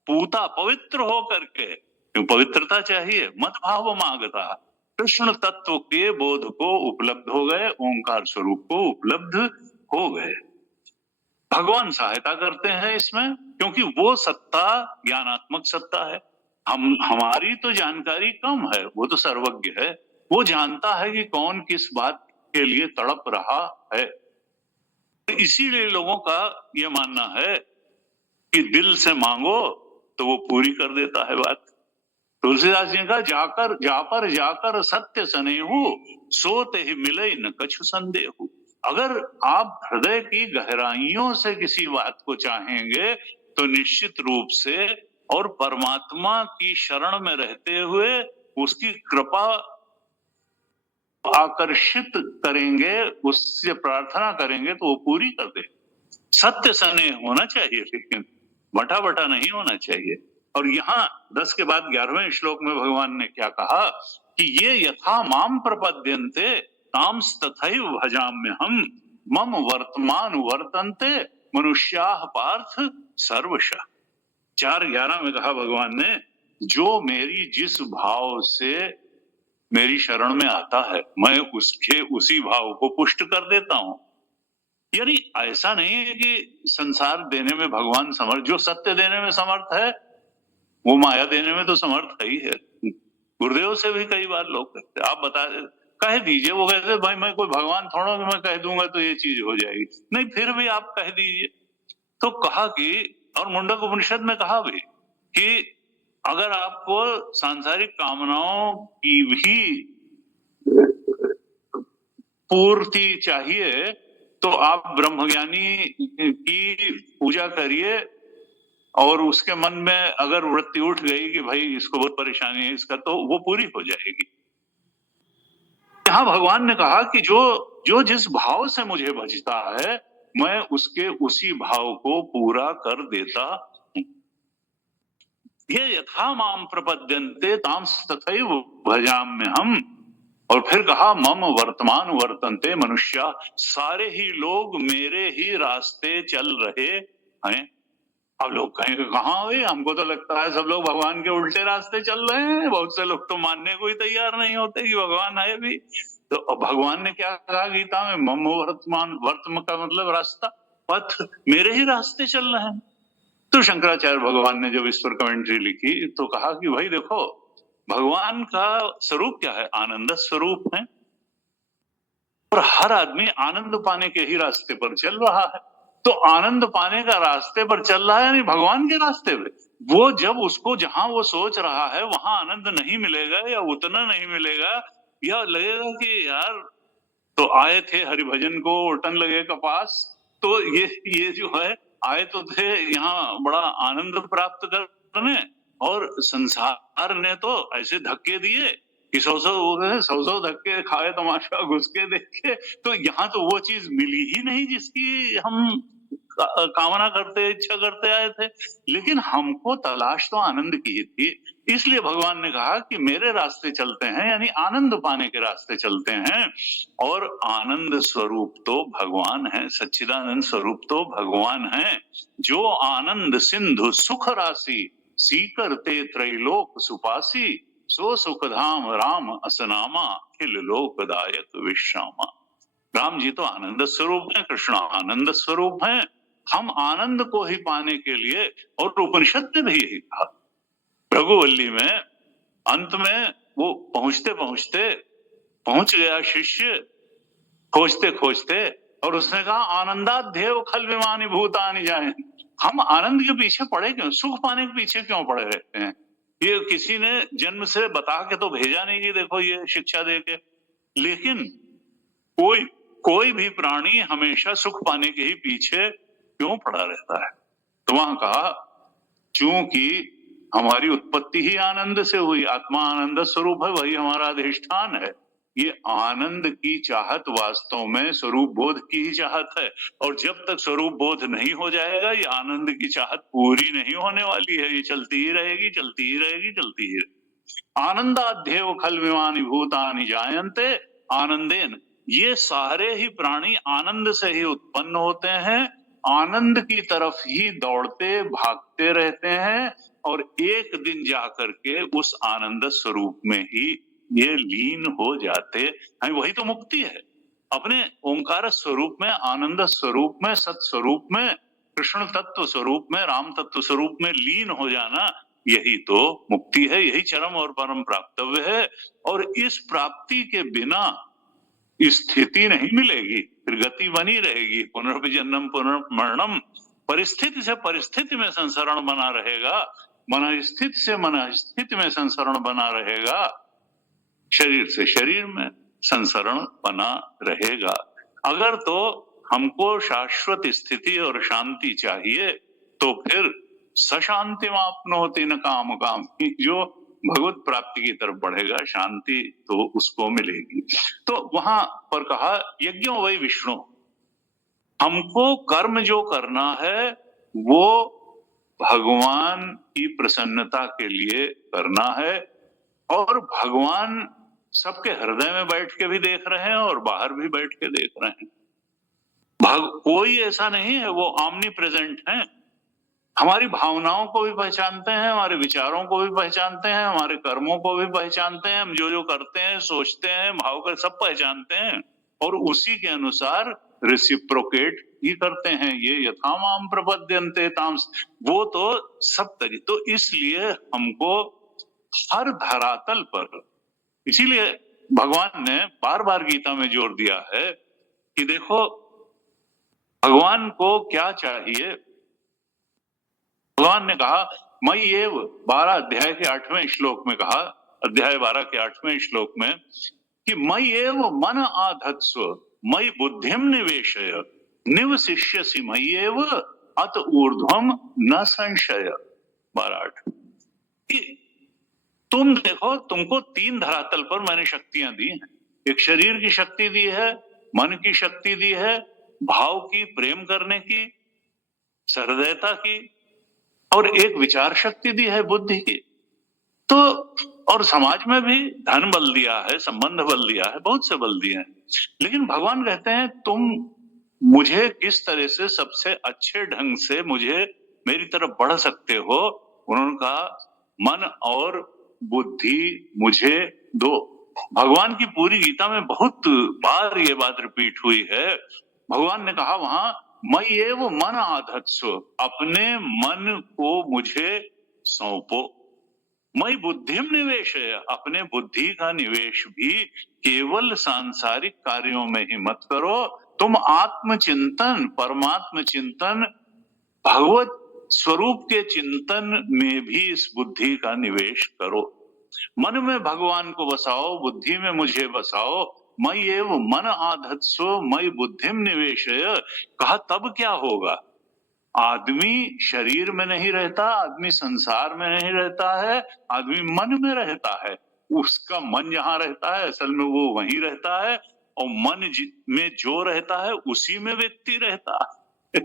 पूता, पवित्र हो करके, क्यों पवित्रता चाहिए, मत भाव मांगता, कृष्ण तत्व के बोध को उपलब्ध हो गए, ओंकार स्वरूप को उपलब्ध हो गए। भगवान सहायता करते हैं इसमें, क्योंकि वो सत्ता ज्ञानात्मक सत्ता है। हमारी तो जानकारी कम है, वो तो सर्वज्ञ है, वो जानता है कि कौन किस बात के लिए तड़प रहा है। इसीलिए लोगों का यह मानना है कि दिल से मांगो तो वो पूरी कर देता है बात। तुलसीदास जी का जाकर जापर जाकर सत्य सनेहु सोते ही मिले न कछु संदेहु। अगर आप हृदय की गहराइयों से किसी बात को चाहेंगे तो निश्चित रूप से और परमात्मा की शरण में रहते हुए उसकी कृपा आकर्षित करेंगे, उससे प्रार्थना करेंगे तो वो पूरी कर दे। सत्य स्नेह होना चाहिए, लेकिन बटा बटा नहीं होना चाहिए। और यहाँ 10 के बाद 11वें श्लोक में भगवान ने क्या कहा कि ये यथा माम प्रपद्यन्ते तांस तथैव भजाम्यहम् मम वर्तमान वर्तन्ते मनुष्याः पार्थ सर्वशः। 4:11 में कहा भगवान ने, जो मेरी जिस भाव से मेरी शरण में आता है मैं उसके उसी भाव को पुष्ट कर देता हूं। यानी ऐसा नहीं है कि संसार देने में भगवान समर्थ, जो सत्य देने में समर्थ है वो माया देने में तो समर्थ ही है। गुरुदेव से भी कई बार लोग कहते, आप बता कह दीजिए, वो कहते भाई मैं कोई भगवान थोड़ा कि मैं कह दूंगा तो ये चीज हो जाएगी, नहीं फिर भी आप कह दीजिए। तो कहा कि, और मुंडक उपनिषद में कहा भी कि अगर आपको सांसारिक कामनाओं की भी पूर्ति चाहिए तो आप ब्रह्मज्ञानी की पूजा करिए, और उसके मन में अगर वृत्ति उठ गई कि भाई इसको बहुत परेशानी है इसका, तो वो पूरी हो जाएगी। यहां भगवान ने कहा कि जो जिस भाव से मुझे भजता है मैं उसके उसी भाव को पूरा कर देता हूं। ये यथा माम प्रपद्यन्ते तांस तथैव भजाम्यहम्। और फिर कहा मम वर्तमान वर्तन्ते मनुष्या, सारे ही लोग मेरे ही रास्ते चल रहे हैं। अब लोग कहेंगे कहाँ हुई, हमको तो लगता है सब लोग भगवान के उल्टे रास्ते चल रहे हैं। बहुत से लोग तो मानने को ही तैयार नहीं होते कि भगवान है भी। तो भगवान ने क्या कहा गीता में, मम वर्तम का मतलब रास्ता, पथ, मेरे ही रास्ते चल रहे हैं। तो शंकराचार्य भगवान ने जब इस पर कमेंट्री लिखी तो कहा कि भाई देखो, भगवान का स्वरूप क्या है, आनंद स्वरूप है, और हर आदमी आनंद पाने के ही रास्ते पर चल रहा है। तो आनंद पाने का रास्ते पर चल रहा है यानी भगवान के रास्ते पे। वो जब उसको जहां वो सोच रहा है वहां आनंद नहीं मिलेगा या उतना नहीं मिलेगा, या लगेगा कि यार तो आए थे हरिभजन को उठन लगे कपास, तो ये जो है आए तो थे यहाँ बड़ा आनंद प्राप्त करने, और संसार ने तो ऐसे धक्के दिए कि सौ धक्के खाए तमाशा घुस के देखे। तो यहाँ तो वो चीज मिली ही नहीं जिसकी हम कामना करते, इच्छा करते आए थे। लेकिन हमको तलाश तो आनंद की ही थी, इसलिए भगवान ने कहा कि मेरे रास्ते चलते हैं, यानी आनंद पाने के रास्ते चलते हैं। और आनंद स्वरूप तो भगवान है, सच्चिदानंद स्वरूप तो भगवान है। जो आनंद सिंधु सुख राशि, सीकर ते त्रैलोक सुपासी, सो सुखधाम राम असनामा, खिल लोकदायक विश्रामा। राम जी तो आनंद स्वरूप है, कृष्ण आनंद स्वरूप है। हम आनंद को ही पाने के लिए, और उपनिषद ने भी यही कहा। रघुवल्ली में अंत में वो पहुंचते पहुंचते पहुंच गया शिष्य, खोजते खोजते, और उसने कहा आनंदाध्येव खल विमानी भूतानि जाए। हम आनंद के पीछे पड़े क्यों, सुख पाने के पीछे क्यों पड़े रहते हैं? ये किसी ने जन्म से बता के तो भेजा नहीं कि देखो ये शिक्षा दे के। लेकिन कोई भी प्राणी हमेशा सुख पाने के ही पीछे क्यों पड़ा रहता है? तो वहां कहा चूंकि हमारी उत्पत्ति ही आनंद से हुई, आत्मा आनंद स्वरूप है, वही हमारा अधिष्ठान है। ये आनंद की चाहत वास्तव में स्वरूप बोध की ही चाहत है, और जब तक स्वरूप बोध नहीं हो जाएगा ये आनंद की चाहत पूरी नहीं होने वाली है। ये चलती ही रहेगी, चलती ही रहेगी, चलती ही रहेगी। आनंदाध्येव खल विमानि भूतानि जायन्ते आनंदेन। ये सारे ही प्राणी आनंद से ही उत्पन्न होते हैं, आनंद की तरफ ही दौड़ते भागते रहते हैं, और एक दिन जाकर के उस आनंद स्वरूप में ही ये लीन हो जाते हैं। वही तो मुक्ति है, अपने ओंकार स्वरूप में, आनंद स्वरूप में, सत स्वरूप में, कृष्ण तत्व स्वरूप में, राम तत्व स्वरूप में लीन हो जाना, यही तो मुक्ति है, यही चरम और परम प्राप्तव्य है। और इस प्राप्ति के बिना स्थिति नहीं मिलेगी, फिर गति बनी रहेगी, पुनर्जन्म पुनर्मरणम, परिस्थिति से परिस्थिति में संसरण बना रहेगा, मनस्थिति से मनस्थिति में संसरण बना रहेगा, शरीर से शरीर में संसरण बना रहेगा। अगर तो हमको शाश्वत स्थिति और शांति चाहिए तो फिर सशांति मापनोति न काम काम, जो भगवत प्राप्ति की तरफ बढ़ेगा, शांति तो उसको मिलेगी। तो वहां पर कहा यज्ञो वै विष्णु, हमको कर्म जो करना है वो भगवान की प्रसन्नता के लिए करना है, और भगवान सबके हृदय में बैठ के भी देख रहे हैं और बाहर भी बैठ के देख रहे हैं। कोई ऐसा नहीं है, वो ऑमनी प्रेजेंट है, हमारी भावनाओं को भी पहचानते हैं, हमारे विचारों को भी पहचानते हैं, हमारे कर्मों को भी पहचानते हैं, हम जो जो करते हैं, सोचते हैं, भाव कर सब पहचानते हैं, और उसी के अनुसार रेसिप्रोकेट ही करते हैं। ये यथामाम प्रपद्यन्ते ताम, वो तो सब तरी। तो इसलिए हमको हर धरातल पर, इसीलिए भगवान ने बार बार गीता में जोर दिया है कि देखो भगवान को क्या चाहिए। भगवान ने कहा मई एव 12 अध्याय के 8वें श्लोक में कहा, अध्याय 12 के 8वें श्लोक में कि मई एव मन आधत्स्व मई बुद्धिम निवेशय निवशिष्यसि मई एव अत ऊर्ध्वम न संशय। 12:8 कि तुम देखो, तुमको 3 धरातल पर मैंने शक्तियां दी हैं। एक शरीर की शक्ति दी है, मन की शक्ति दी है, भाव की, प्रेम करने की, सहृदयता की, और एक विचार शक्ति दी है, बुद्धि की। तो और समाज में भी धन बल दिया है, संबंध बल दिया है, बहुत से बल दिए हैं। लेकिन भगवान कहते हैं तुम मुझे किस तरह से सबसे अच्छे ढंग से मुझे मेरी तरफ बढ़ सकते हो। उन्होंने कहा मन और बुद्धि मुझे दो। भगवान की पूरी गीता में बहुत बार ये बात रिपीट हुई है। भगवान ने कहा वहां मयि एव मन आधत्स्व, अपने मन को मुझे सौंपो। मयि बुद्धिम निवेश है, अपने बुद्धि का निवेश भी केवल सांसारिक कार्यों में ही मत करो। तुम आत्मचिंतन, परमात्म चिंतन, भगवत स्वरूप के चिंतन में भी इस बुद्धि का निवेश करो। मन में भगवान को बसाओ, बुद्धि में मुझे बसाओ। मयि एव मन आधत्स्व मयि बुद्धिम निवेशय। कहा तब क्या होगा? आदमी शरीर में नहीं रहता, आदमी संसार में नहीं रहता है, आदमी मन में रहता है। उसका मन जहां रहता है असल में वो वहीं रहता है, और मन में जो रहता है उसी में व्यक्ति रहता है।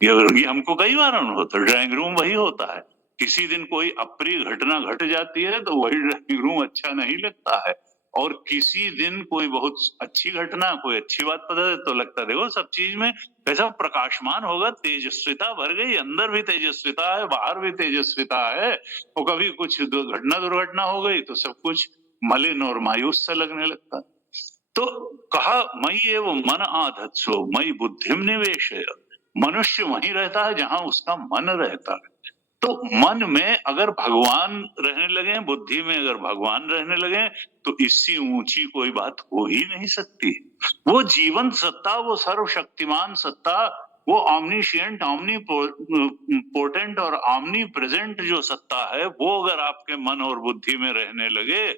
ये हमको कई बार अनुभव होता है। ड्राइंग रूम वही होता है। किसी दिन कोई अप्रिय घटना घट जाती है तो वही ड्राइंग रूम अच्छा नहीं लगता है, और किसी दिन कोई बहुत अच्छी घटना, कोई अच्छी बात पता है तो लगता है देखो सब चीज में कैसा प्रकाशमान होगा, तेजस्विता भर गई, अंदर भी तेजस्विता है, बाहर भी तेजस्विता है। और कभी कुछ दुर्घटना हो गई तो सब कुछ मलिन और मायूस सा लगने लगता है। तो कहा मयि एव मन आधत्स्व मयि बुद्धिम निवेशय। मनुष्य वहीं रहता है जहां उसका मन रहता है। तो मन में अगर भगवान रहने लगे, बुद्धि में अगर भगवान रहने लगे, तो इससे ऊंची कोई बात हो ही नहीं सकती। वो जीवंत सत्ता, वो सर्वशक्तिमान सत्ता, वो ऑमनीशिएंट, ऑमनी पोटेंट और ऑमनी प्रेजेंट जो सत्ता है, वो अगर आपके मन और बुद्धि में रहने लगे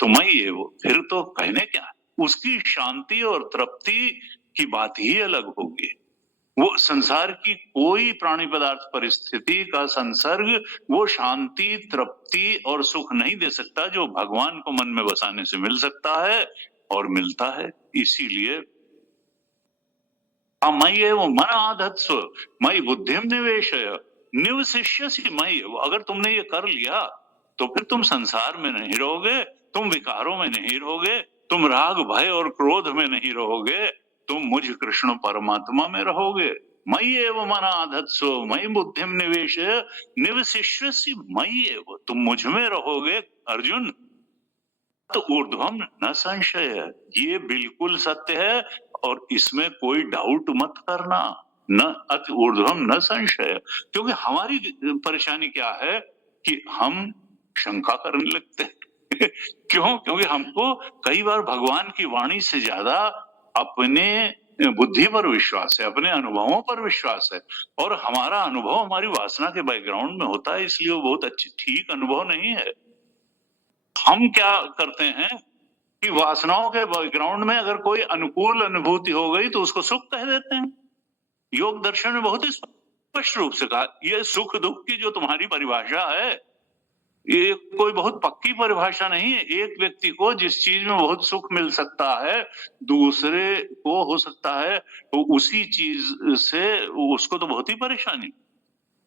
तो मयि एव, फिर तो कहने क्या, उसकी शांति और तृप्ति की बात ही अलग होगी। वो संसार की कोई प्राणी पदार्थ परिस्थिति का संसर्ग वो शांति, तृप्ति और सुख नहीं दे सकता जो भगवान को मन में बसाने से मिल सकता है और मिलता है। इसीलिए मयि एव मन आधत्स्व मयि बुद्धिम निवेशय निवसिष्यसि मयि एव। अगर तुमने ये कर लिया तो फिर तुम संसार में नहीं रहोगे, तुम विकारों में नहीं रहोगे, तुम राग, भय और क्रोध में नहीं रहोगे, तुम मुझ कृष्ण परमात्मा में रहोगे। मयि एव मन आधत्स्व मयि बुद्धिम निवेश निवसिष्यसि मयि एव। तुम मुझ में रहोगे अर्जुन, तो ऊर्ध्वम न संशय। ये बिल्कुल सत्य है और इसमें कोई डाउट मत करना। न अति ऊर्ध्वम न संशय। क्योंकि हमारी परेशानी क्या है कि हम शंका करने लगते हैं। क्यों? क्योंकि हमको कई बार भगवान की वाणी से ज्यादा अपने बुद्धि पर विश्वास है, अपने अनुभवों पर विश्वास है, और हमारा अनुभव हमारी वासना के बैकग्राउंड में होता है, इसलिए वो बहुत अच्छी ठीक अनुभव नहीं है। हम क्या करते हैं कि वासनाओं के बैकग्राउंड में अगर कोई अनुकूल अनुभूति हो गई तो उसको सुख कह देते हैं। योग दर्शन में बहुत ही स्पष्ट रूप से कहा, ये सुख दुख की जो तुम्हारी परिभाषा है, ये कोई बहुत पक्की परिभाषा नहीं है। एक व्यक्ति को जिस चीज में बहुत सुख मिल सकता है, दूसरे को हो सकता है तो उसी चीज से उसको तो बहुत ही परेशानी।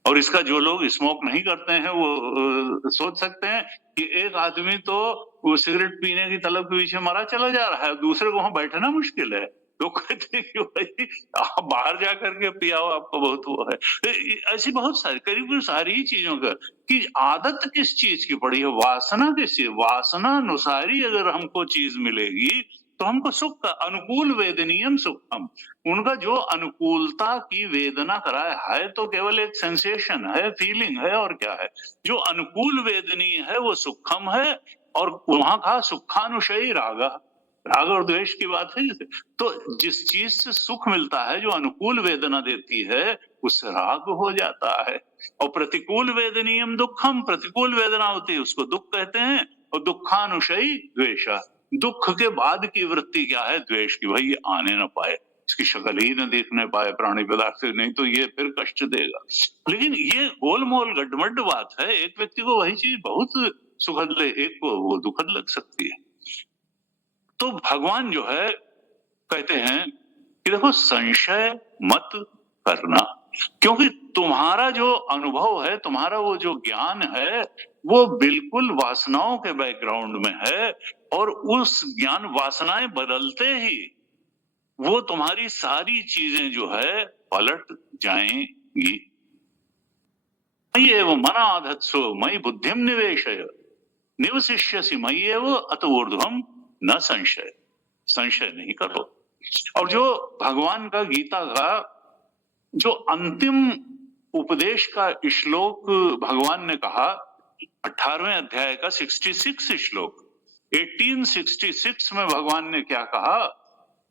और इसका जो लोग स्मोक नहीं करते हैं वो सोच सकते हैं कि एक आदमी तो वो सिगरेट पीने की तलब के पीछे मरा चला जा रहा है, दूसरे को वहां बैठना मुश्किल है। तो कहते हैं कि भाई आप बाहर जाकर के पिया हो, आपको बहुत वो है। ऐसी बहुत सारी करीब सारी चीजों का कि आदत किस चीज की पड़ी है, वासना किस चीज, वासना अनुसारी अगर हमको चीज मिलेगी तो हमको सुख का अनुकूल वेदनीयम सुखम। उनका जो अनुकूलता की वेदना कराए है तो केवल एक सेंसेशन है, फीलिंग है, और क्या है। जो अनुकूल वेदनीय है वो सुखम है, और वहां कहा सुखानुशयी रागा, राग और द्वेष की बात है। तो जिस चीज से सुख मिलता है जो अनुकूल वेदना देती है उससे राग हो जाता है। और प्रतिकूल वेदनीयम दुखम, प्रतिकूल वेदना होती है उसको दुख कहते हैं। और दुखानुशयी द्वेषा, दुख के बाद की वृत्ति क्या है, द्वेष की, भाई ये आने ना पाए, इसकी शक्ल ही न देखने पाए प्राणी पदार्थ से, नहीं तो ये फिर कष्ट देगा। लेकिन ये गोलमोल गड्ढमड्ढ बात है, एक व्यक्ति को वही चीज बहुत सुखद ले, एक को वो दुखद लग सकती है। तो भगवान जो है कहते हैं कि देखो संशय मत करना, क्योंकि तुम्हारा जो अनुभव है, तुम्हारा वो जो ज्ञान है वो बिल्कुल वासनाओं के बैकग्राउंड में है, और उस ज्ञान, वासनाएं बदलते ही वो तुम्हारी सारी चीजें जो है पलट जाएंगी। मयि एव मन आधत्सु मयि बुद्धिम निवेशय निवसिष्यसि मयि एव अत ऊर्ध्वम न संशय। संशय नहीं करो। और जो भगवान का गीता का जो अंतिम उपदेश का श्लोक भगवान ने कहा, 18वें अध्याय का 66 श्लोक, 1866 में भगवान ने क्या कहा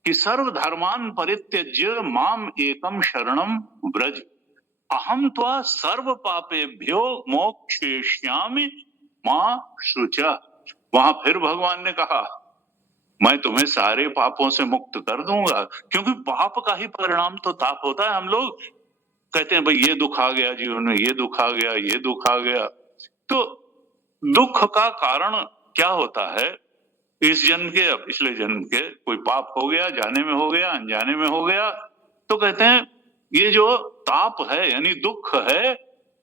कि सर्व धर्मान परित्यज्य माम एकम शरणम व्रज अहम त्वा सर्व पापेभ्यो मोक्षयिष्यामि मां शुचा। वहां फिर भगवान ने कहा मैं तुम्हें सारे पापों से मुक्त कर दूंगा, क्योंकि पाप का ही परिणाम तो ताप होता है। हम लोग कहते हैं भाई ये दुख आ गया जीवन में, ये दुख आ गया, ये दुख आ गया। तो दुख का कारण क्या होता है? इस जन्म के या पिछले जन्म के कोई पाप हो गया, जाने में हो गया, अनजाने में हो गया। तो कहते हैं ये जो ताप है यानी दुख है,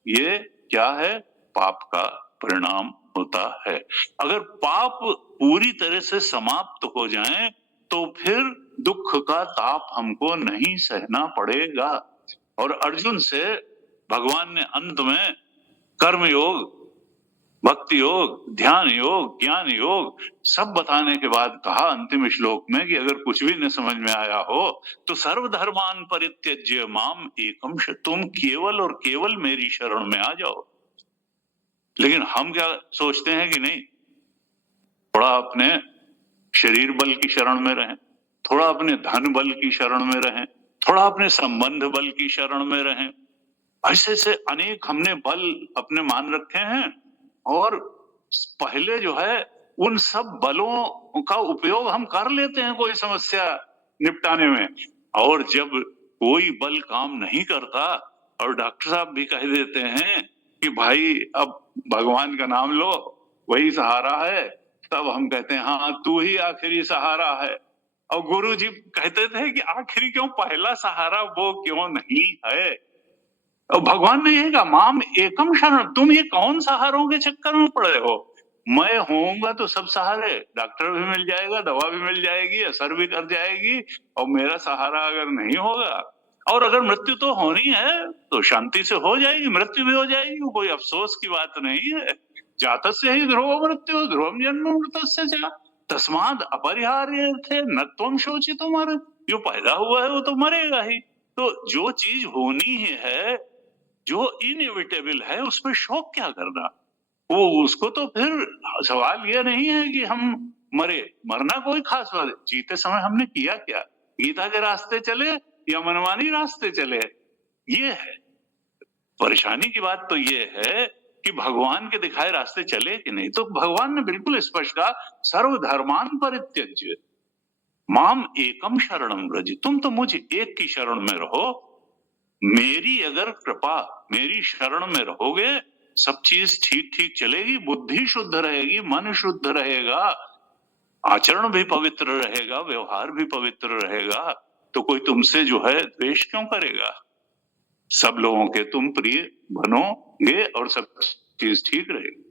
ये क्या है? पाप का परिणाम होता है। अगर पाप पूरी तरह से समाप्त हो जाए तो फिर दुख का ताप हमको नहीं सहना पड़ेगा। और अर्जुन से भगवान ने अंत में कर्म योग, भक्ति योग, ध्यान योग, ज्ञान योग सब बताने के बाद कहा अंतिम श्लोक में कि अगर कुछ भी न समझ में आया हो तो सर्वधर्मान परित्यज्य माम एकम तुम केवल और केवल मेरी शरण में आ जाओ। लेकिन हम क्या सोचते हैं कि नहीं, थोड़ा अपने शरीर बल की शरण में रहें, थोड़ा अपने धन बल की शरण में रहें, थोड़ा अपने संबंध बल की शरण में रहें। ऐसे से अनेक हमने बल अपने मान रखे हैं और पहले जो है उन सब बलों का उपयोग हम कर लेते हैं कोई समस्या निपटाने में। और जब कोई बल काम नहीं करता और डॉक्टर साहब भी कह देते हैं कि भाई अब भगवान का नाम लो, वही सहारा है, तब हम कहते हैं हाँ तू ही आखिरी सहारा है। और गुरु जी कहते थे कि आखिरी क्यों, पहला सहारा वो क्यों नहीं है? और भगवान ने यही कहा माम एकम शरण। तुम ये कौन सहारों के चक्कर में पड़े हो? मैं होऊंगा तो सब सहारे, डॉक्टर भी मिल जाएगा, दवा भी मिल जाएगी, असर भी कर जाएगी। और मेरा सहारा अगर नहीं होगा, और अगर मृत्यु तो होनी है तो शांति से हो जाएगी, मृत्यु भी हो जाएगी, कोई अफसोस की बात नहीं है। जातस्य ही ध्रुव मृत्यु ध्रुवम जन्म मृतस्य च तस्माद अपरिहार्य थे न त्वं शोचितुम मर। जो पैदा हुआ है वो तो मरेगा ही। तो जो चीज होनी ही है, जो इनएविटेबल है, उस पर शोक क्या करना? वो उसको तो फिर सवाल ये नहीं है कि हम मरे, मरना कोई खास बात है। जीते समय हमने किया क्या? गीता के रास्ते चले या मनमानी रास्ते चले? ये है परेशानी की बात। तो ये है कि भगवान के दिखाए रास्ते चले कि नहीं। तो भगवान ने बिल्कुल स्पष्ट कहा सर्वधर्मान परित्यज्य माम एकम शरणम व्रज। तुम तो मुझे एक की शरण में रहो। मेरी अगर कृपा, मेरी शरण में रहोगे, सब चीज ठीक ठीक चलेगी, बुद्धि शुद्ध रहेगी, मन शुद्ध रहेगा, आचरण भी पवित्र रहेगा, व्यवहार भी पवित्र रहेगा। तो कोई तुमसे जो है द्वेष क्यों करेगा? सब लोगों के तुम प्रिय बनोगे और सब चीज ठीक रहेगी।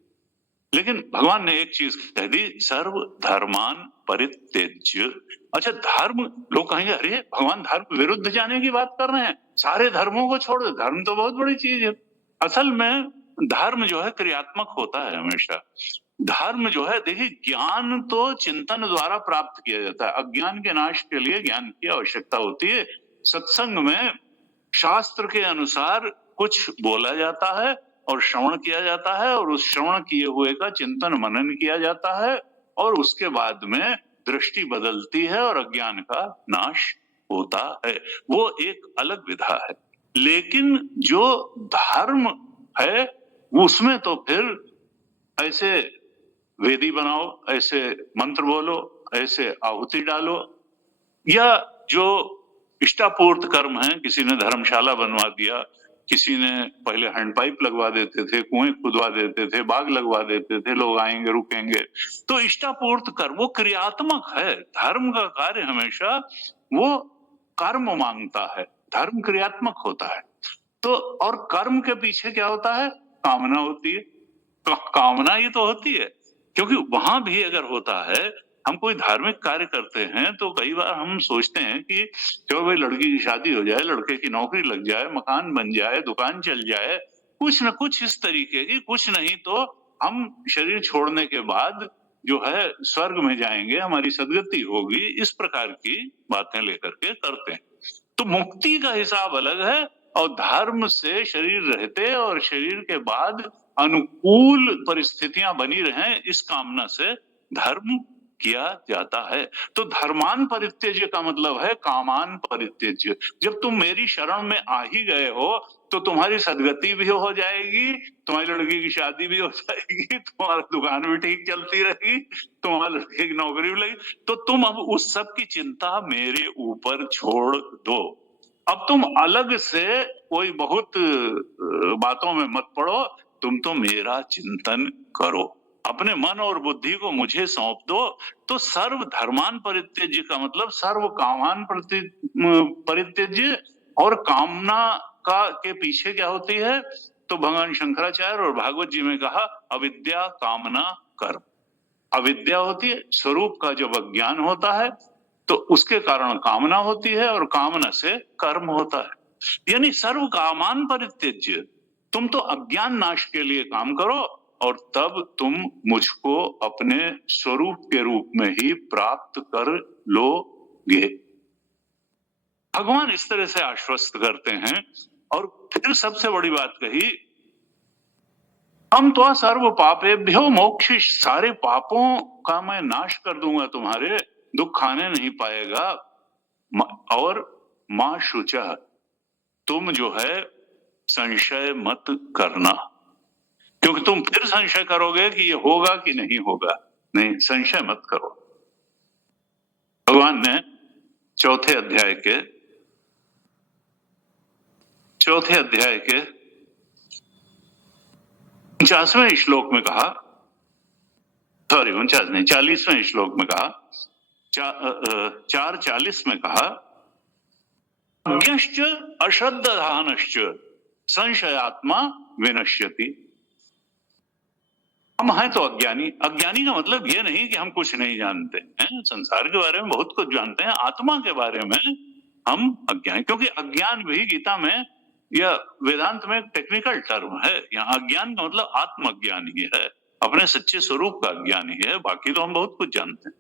लेकिन भगवान ने एक चीज कह दी, सर्व धर्मान परित्यज्य। अच्छा, धर्म, लोग कहेंगे अरे भगवान धर्म विरुद्ध जाने की बात कर रहे हैं, सारे धर्मों को छोड़ दो। धर्म तो बहुत बड़ी चीज है। असल में धर्म जो है क्रियात्मक होता है हमेशा। धर्म जो है, देखिए, ज्ञान तो चिंतन द्वारा प्राप्त किया जाता है। अज्ञान के नाश के लिए ज्ञान की आवश्यकता होती है। सत्संग में शास्त्र के अनुसार कुछ बोला जाता है और श्रवण किया जाता है, और उस श्रवण किए हुए का चिंतन मनन किया जाता है, और उसके बाद में दृष्टि बदलती है और अज्ञान का नाश होता है। वो एक अलग विधा है। लेकिन जो धर्म है उसमें तो फिर ऐसे वेदी बनाओ, ऐसे मंत्र बोलो, ऐसे आहुति डालो, या जो इष्टापूर्त कर्म है, किसी ने धर्मशाला बनवा दिया, किसी ने पहले हैंडपाइप लगवा देते थे, कुएं खुदवा देते थे, बाग लगवा देते थे, लोग आएंगे रुकेंगे। तो इष्टापूर्त कर्म वो क्रियात्मक है। धर्म का कार्य हमेशा वो कर्म मांगता है, धर्म क्रियात्मक होता है। तो और कर्म के पीछे क्या होता है? कामना होती है। कामना ही तो होती है, क्योंकि वहां भी अगर होता है, हम कोई धार्मिक कार्य करते हैं तो कई बार हम सोचते हैं कि चलो भाई लड़की की शादी हो जाए, लड़के की नौकरी लग जाए, मकान बन जाए, दुकान चल जाए, कुछ न कुछ इस तरीके की, कुछ नहीं तो हम शरीर छोड़ने के बाद जो है स्वर्ग में जाएंगे, हमारी सदगति होगी, इस प्रकार की बातें लेकर के करते हैं। तो मुक्ति का हिसाब अलग है, और धर्म से शरीर रहते और शरीर के बाद अनुकूल परिस्थितियां बनी रहें, इस कामना से धर्म किया जाता है। तो धर्मान परित्यज्य का मतलब है कामान परित्यज्य। जब तुम मेरी शरण में आ ही गए हो तो तुम्हारी सदगति भी हो जाएगी, तुम्हारी लड़की की शादी भी हो जाएगी, तुम्हारा दुकान भी ठीक चलती रहेगी, तुम्हारे लड़के की नौकरी भी लगी, तो तुम अब उस सब की चिंता मेरे ऊपर छोड़ दो। अब तुम अलग से कोई बहुत बातों में मत पड़ो, तुम तो मेरा चिंतन करो, अपने मन और बुद्धि को मुझे सौंप दो। तो सर्व धर्मान परित्यज्य का मतलब सर्व कामान परित्यज्य, और कामना का के पीछे क्या होती है? तो भगवान शंकराचार्य और भागवत जी में कहा अविद्या कामना कर्म। अविद्या होती है, स्वरूप का जब अज्ञान होता है तो उसके कारण कामना होती है, और कामना से कर्म होता है। यानी सर्व कामान परित्यज्य, तुम तो अज्ञान नाश के लिए काम करो, और तब तुम मुझको अपने स्वरूप के रूप में ही प्राप्त कर लोगे। भगवान इस तरह से आश्वस्त करते हैं। और फिर सबसे बड़ी बात कही, हम तो सर्व पापेभ्यो मोक्षिष, सारे पापों का मैं नाश कर दूंगा, तुम्हारे दुख आने नहीं पाएगा। और मां शुचा, तुम जो है संशय मत करना, क्योंकि तुम फिर संशय करोगे कि ये होगा कि नहीं होगा। नहीं, संशय मत करो। भगवान ने चौथे अध्याय के 49वें श्लोक में कहा, 49 नहीं 40वें श्लोक में कहा, 4:40 में कहा, अज्ञश्च अश्रद्धानश्च संशयात्मा विनश्यति। हम हैं तो अज्ञानी। अज्ञानी का मतलब ये नहीं कि हम कुछ नहीं जानते हैं, संसार के बारे में बहुत कुछ जानते हैं, आत्मा के बारे में हम अज्ञानी। क्योंकि अज्ञान भी गीता में या वेदांत में टेक्निकल टर्म है। यहाँ अज्ञान का मतलब आत्मज्ञान ही है, अपने सच्चे स्वरूप का अज्ञान ही है, बाकी तो हम बहुत कुछ जानते हैं।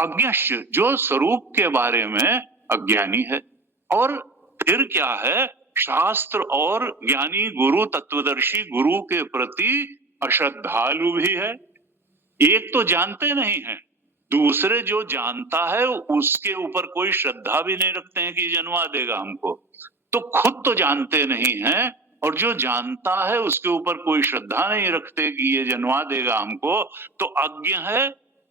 अज्ञश्च, जो स्वरूप के बारे में अज्ञानी है। और फिर क्या है? शास्त्र और ज्ञानी गुरु, तत्वदर्शी गुरु के प्रति अश्रद्धालु भी है। एक तो जानते नहीं है, दूसरे जो जानता है उसके ऊपर कोई श्रद्धा भी नहीं रखते हैं कि जन्मा देगा हमको। तो खुद तो जानते नहीं है, और जो जानता है उसके ऊपर कोई श्रद्धा नहीं रखते कि ये जन्मा देगा हमको, तो अज्ञ है।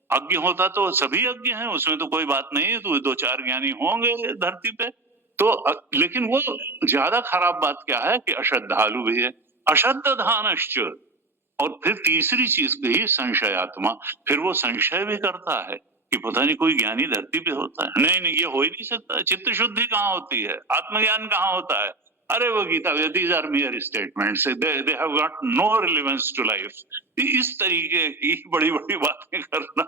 अज्ञ होता तो सभी अज्ञ हैं, उसमें तो कोई बात नहीं है, तो 2-4 ज्ञानी होंगे धरती पे। तो लेकिन वो ज्यादा खराब बात क्या है कि अश्रद्धालु भी है, अश्रद्धानश्च। और फिर तीसरी चीज कही संशयात्मा, फिर वो संशय भी करता है कि पता नहीं कोई ज्ञानी धरती पे होता है। नहीं नहीं, ये हो ही नहीं सकता। चित्त शुद्धि कहाँ होती है? आत्मज्ञान कहाँ होता है? अरे वो Gita, these are mere statements, they have got no relevance to life. इस तरीके की बड़ी बड़ी बातें करना।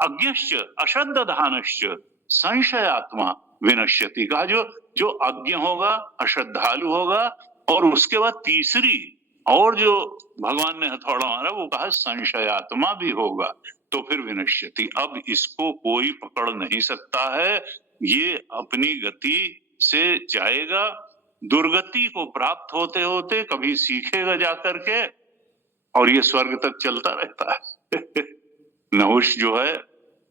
अज्ञश्च अश्रद्धानश्च संशयात्मा विनश्यति का, जो अज्ञ होगा, अश्रद्धालु होगा, और उसके बाद तीसरी और जो भगवान ने हथौड़ा मारा वो कहा संशयात्मा भी होगा, तो फिर विनश्यति। अब इसको कोई पकड़ नहीं सकता है, ये अपनी गति से जाएगा। दुर्गति को प्राप्त होते होते कभी सीखेगा जाकर के, और ये स्वर्ग तक चलता रहता है। नहुष जो है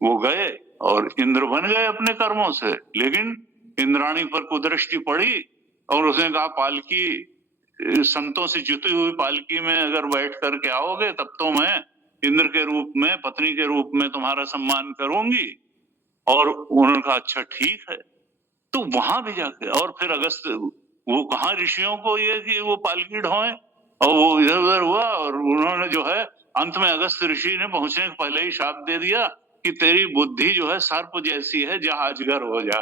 वो गए और इंद्र बन गए अपने कर्मों से, लेकिन इंद्राणी पर कुदृष्टि पड़ी और उसने कहा पालकी, संतों से जुटी हुई पालकी में अगर बैठ करके आओगे तब तो मैं इंद्र के रूप में, पत्नी के रूप में तुम्हारा सम्मान करूंगी। और उन्होंने कहा अच्छा ठीक है। तो वहां भी जाके, और फिर अगस्त, वो कहा ऋषियों को ये कि वो पालकी ढोए, और वो इधर उधर हुआ, और उन्होंने जो है अंत में अगस्त ऋषि ने पहुंचने के पहले ही शाप दे दिया कि तेरी बुद्धि जो है सर्प जैसी है, जा अजगर हो जा।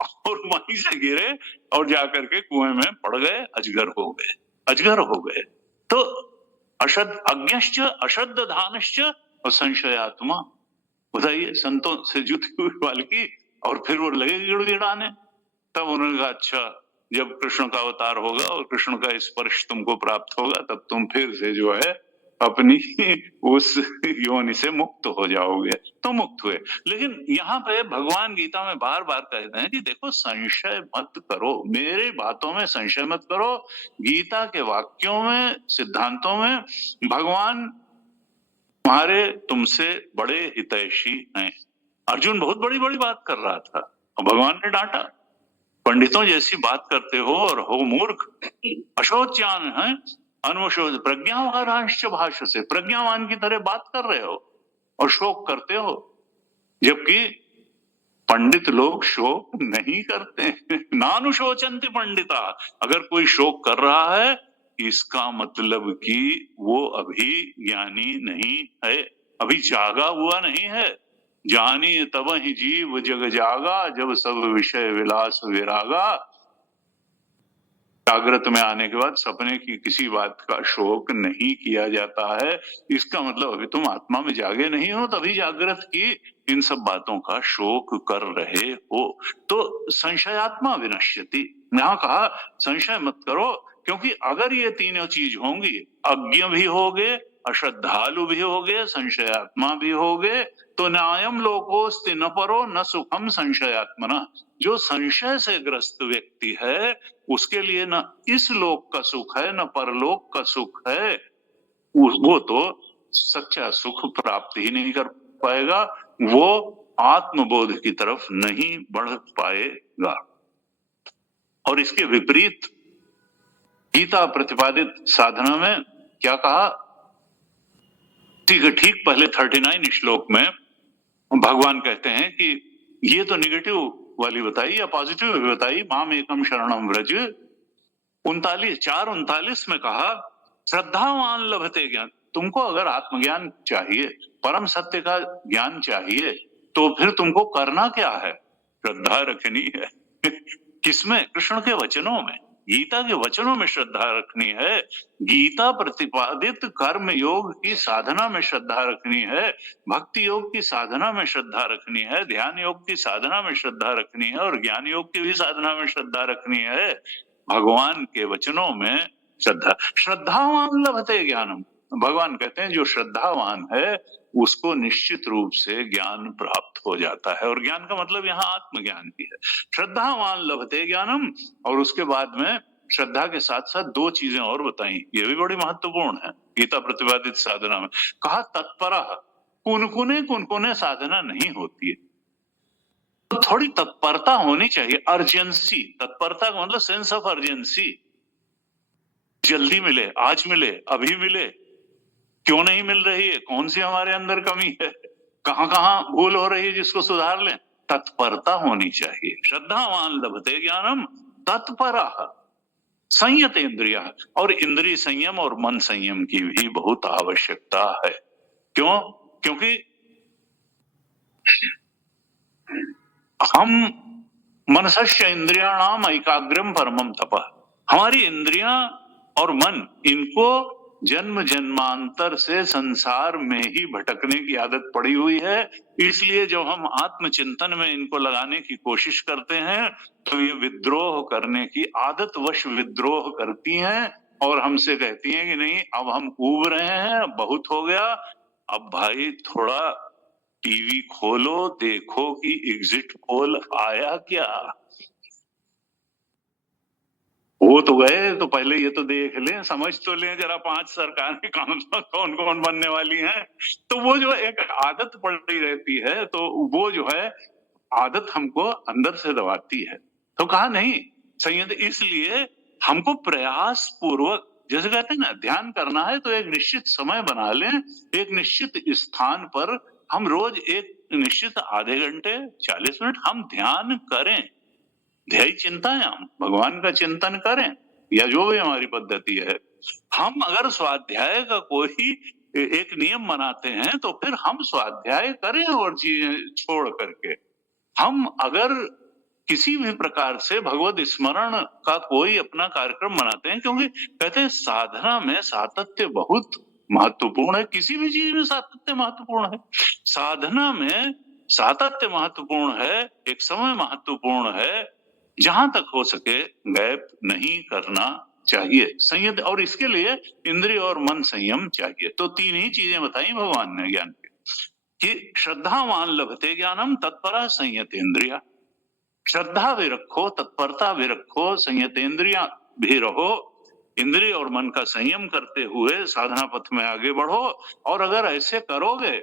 और वहीं से गिरे और जाकर के कुएं में पड़ गए, अजगर हो गए। तो अज्ञश्च अश्रद्धानश्च और संशयात्मा, बताइए, संतों से जुटी हुई पालकी, और फिर वो लगे गिड़गिड़ाने। तब उन्होंने कहा अच्छा जब कृष्ण का अवतार होगा और कृष्ण का स्पर्श तुमको प्राप्त होगा, तब तुम फिर से जो है अपनी उस योनि से मुक्त हो जाओगे। तो मुक्त हुए। लेकिन यहाँ पे भगवान गीता में बार बार कहते हैं कि देखो संशय मत करो, मेरे बातों में संशय मत करो। गीता के वाक्यों में, सिद्धांतों में भगवान तुम्हारे तुमसे बड़े हितैषी हैं। अर्जुन बहुत बड़ी बड़ी बात कर रहा था और भगवान ने डांटा, पंडितों जैसी बात करते हो और हो मूर्ख, अशोच्यान है अनुशोच प्रज्ञावारांश्च भाष्य से, प्रज्ञावान की तरह बात कर रहे हो और शोक करते हो, जबकि पंडित लोग शोक नहीं करते। नानुशोचन्ति पंडिता। अगर कोई शोक कर रहा है इसका मतलब कि वो अभी ज्ञानी नहीं है, अभी जागा हुआ नहीं है। जानी तब ही जीव जग जागा, जब सब विषय विलास विरागा। जागृत में आने के बाद सपने की किसी बात का शोक नहीं किया जाता है। इसका मतलब अभी तुम आत्मा में जागे नहीं हो, तभी जागृत की इन सब बातों का शोक कर रहे हो। तो संशयात्मा विनश्यति, यहाँ कहा संशय मत करो, क्योंकि अगर ये तीनों चीज होंगी, अज्ञ भी होगे, अश्रद्धालु भी होगे, संशयात्मा भी होगे, तो न्यायम लोकोस्ति न परो न सुखम संशयात्मना। जो संशय से ग्रस्त व्यक्ति है उसके लिए न इस लोक का सुख है न परलोक का सुख है, वो तो सच्चा सुख प्राप्त ही नहीं कर पाएगा, वो आत्मबोध की तरफ नहीं बढ़ पाएगा। और इसके विपरीत गीता प्रतिपादित साधना में क्या कहा, ठीक पहले 39 श्लोक में भगवान कहते हैं कि ये तो निगेटिव वाली बताई या पॉजिटिव भी बताई, माम एकम शरणम व्रज। 4:39 में कहा श्रद्धावान लभते ज्ञान। तुमको अगर आत्मज्ञान चाहिए, परम सत्य का ज्ञान चाहिए, तो फिर तुमको करना क्या है, श्रद्धा रखनी है। किसमें? कृष्ण के वचनों में, गीता के वचनों में श्रद्धा रखनी है। गीता प्रतिपादित कर्म योग की साधना में श्रद्धा रखनी है, भक्ति योग की साधना में श्रद्धा रखनी है, ध्यान योग की साधना में श्रद्धा रखनी है और ज्ञान योग की भी साधना में श्रद्धा रखनी है। भगवान के वचनों में श्रद्धा, श्रद्धावान लभते ज्ञानम। भगवान कहते हैं जो श्रद्धावान है उसको निश्चित रूप से ज्ञान प्राप्त हो जाता है, और ज्ञान का मतलब यहाँ आत्मज्ञान ही है। श्रद्धावान लभते ज्ञानम। और उसके बाद में श्रद्धा के साथ साथ 2 चीजें और बताई, ये भी बड़ी महत्वपूर्ण है गीता प्रतिपादित साधना में। कहा तत्परः, कुनकुने साधना नहीं होती है, तो थोड़ी तत्परता होनी चाहिए, अर्जेंसी। तत्परता का मतलब सेंस ऑफ अर्जेंसी, जल्दी मिले, आज मिले, अभी मिले, क्यों नहीं मिल रही है, कौन सी हमारे अंदर कमी है, कहां कहां भूल हो रही है जिसको सुधार लें। तत्परता होनी चाहिए। श्रद्धावान लभते ज्ञानम तत्परः संयत इंद्रिया। और इंद्रिय संयम और मन संयम की भी बहुत आवश्यकता है। क्यों? क्योंकि हम मनसस्य इंद्रियाणाम एकाग्रम परमम तपः, हमारी इंद्रियां और मन, इनको जन्म जन्मांतर से संसार में ही भटकने की आदत पड़ी हुई है। इसलिए जब हम आत्मचिंतन में इनको लगाने की कोशिश करते हैं तो ये विद्रोह करने की आदत वश विद्रोह करती हैं और हमसे कहती हैं कि नहीं अब हम ऊब रहे हैं, बहुत हो गया, अब भाई थोड़ा टीवी खोलो, देखो कि एग्जिट पोल आया क्या। वो तो गए, तो पहले ये तो देख लें, समझ तो लें जरा 5 सरकारें कौन कौन बनने वाली हैं। तो वो जो एक आदत पड़ी रहती है, तो वो जो है आदत हमको अंदर से दबाती है। तो कहा नहीं संयत, इसलिए हमको प्रयास पूर्वक, जैसे कहते हैं ना ध्यान करना है तो एक निश्चित समय बना लें, एक निश्चित स्थान पर हम रोज एक निश्चित आधे घंटे 40 मिनट हम ध्यान करें, ध्येय चिंतायाम, भगवान का चिंतन करें, या जो भी हमारी पद्धति है। हम अगर स्वाध्याय का कोई एक नियम बनाते हैं तो फिर हम स्वाध्याय करें और चीजें छोड़ करके हम अगर किसी भी प्रकार से भगवत स्मरण का कोई अपना कार्यक्रम बनाते हैं, क्योंकि कहते हैं साधना में सातत्य बहुत महत्वपूर्ण है, किसी भी चीज में सातत्य महत्वपूर्ण है। साधना में सातत्य महत्वपूर्ण है, एक समय महत्वपूर्ण है, जहां तक हो सके गैप नहीं करना चाहिए, संयत, और इसके लिए इंद्रिय और मन संयम चाहिए। तो तीन ही चीजें बताई भगवान ने ज्ञान की कि श्रद्धावान लभते ज्ञानम तत्परा संयतेन्द्रिया, श्रद्धा भी रखो, तत्परता भी रखो, संयतेन्द्रिया भी रहो, इंद्रिय और मन का संयम करते हुए साधना पथ में आगे बढ़ो। और अगर ऐसे करोगे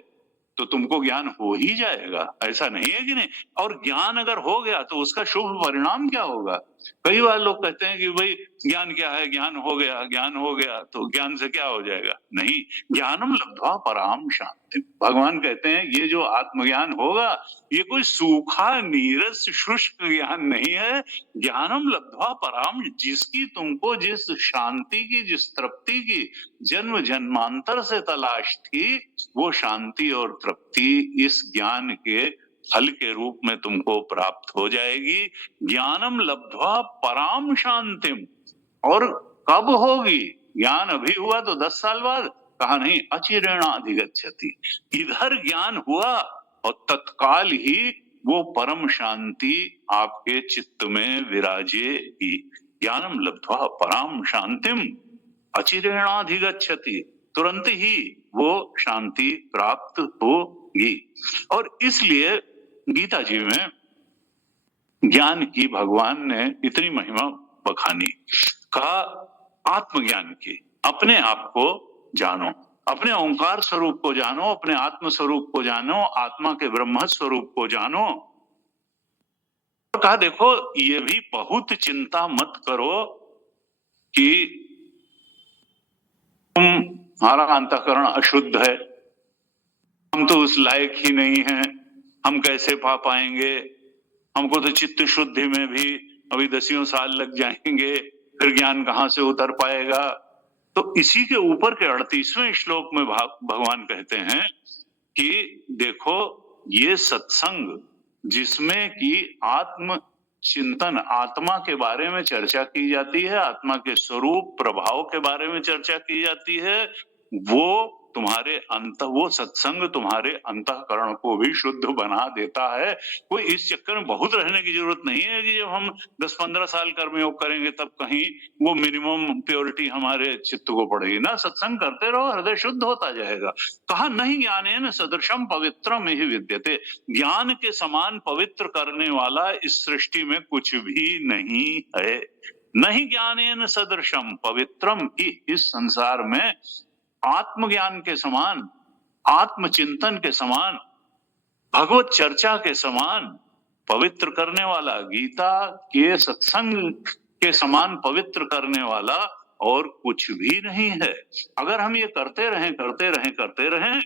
तो तुमको ज्ञान हो ही जाएगा, ऐसा नहीं है कि नहीं। और ज्ञान अगर हो गया तो उसका शुभ परिणाम क्या होगा? कई बार लोग कहते हैं कि भाई ज्ञान क्या है, ज्ञान हो गया, ज्ञान हो गया तो ज्ञान से क्या हो जाएगा? नहीं, ज्ञानम लब्ध्वा पराम शांति, भगवान कहते हैं ये जो आत्मज्ञान होगा ये कोई सूखा नीरस शुष्क ज्ञान नहीं है। ज्ञानम लब्ध्वा पराम, जिसकी तुमको जिस शांति की, जिस तृप्ति की जन्म जन्मांतर से तलाश थी, वो शांति और तृप्ति इस ज्ञान के फल के रूप में तुमको प्राप्त हो जाएगी। ज्ञानम लब्ध्वा पराम शांतिम, और कब होगी? ज्ञान अभी हुआ तो 10 साल बाद, कहा नहीं, अचिरेणाधिगच्छति, इधर ज्ञान हुआ और तत्काल ही वो परम शांति आपके चित्त में विराजेगी। ज्ञानम लब्ध्वा पराम शांतिम अचिरेणाधिगच्छति, तुरंत ही वो शांति प्राप्त होगी। और इसलिए गीता जी में ज्ञान की भगवान ने इतनी महिमा बखानी, कहा आत्मज्ञान की, अपने आप को जानो, अपने ओंकार स्वरूप को जानो, अपने आत्म स्वरूप को जानो, आत्मा के ब्रह्म स्वरूप को जानो। और कहा देखो ये भी बहुत चिंता मत करो कि हमारा अंतःकरण अशुद्ध है, हम तो उस लायक ही नहीं हैं, हम कैसे पा पाएंगे, हमको तो चित्त शुद्धि में भी अभी 10 साल लग जाएंगे, फिर ज्ञान कहां से उतर पाएगा। तो इसी के ऊपर के 38वें श्लोक में भगवान कहते हैं कि देखो ये सत्संग जिसमें कि आत्म चिंतन, आत्मा के बारे में चर्चा की जाती है, आत्मा के स्वरूप प्रभाव के बारे में चर्चा की जाती है, वो तुम्हारे वो सत्संग तुम्हारे अंतःकरण को भी शुद्ध बना देता है। कोई इस चक्कर में बहुत रहने की जरूरत नहीं है कि जब हम 10-15 साल कर्मयोग करेंगे तब कहीं वो मिनिमम प्योरिटी हमारे चित्त को पड़ेगी ना। सत्संग करते रहो, हृदय शुद्ध होता जाएगा। कहा नहीं ज्ञानेन सदृशम पवित्रम ही विद्यते, ज्ञान के समान पवित्र करने वाला इस सृष्टि में कुछ भी नहीं है। नहीं ज्ञानेन सदृशम पवित्रम, इस संसार में आत्मज्ञान के समान, आत्मचिंतन के समान, भगवत चर्चा के समान पवित्र करने वाला, गीता के सत्संग के समान पवित्र करने वाला और कुछ भी नहीं है। अगर हम ये करते रहें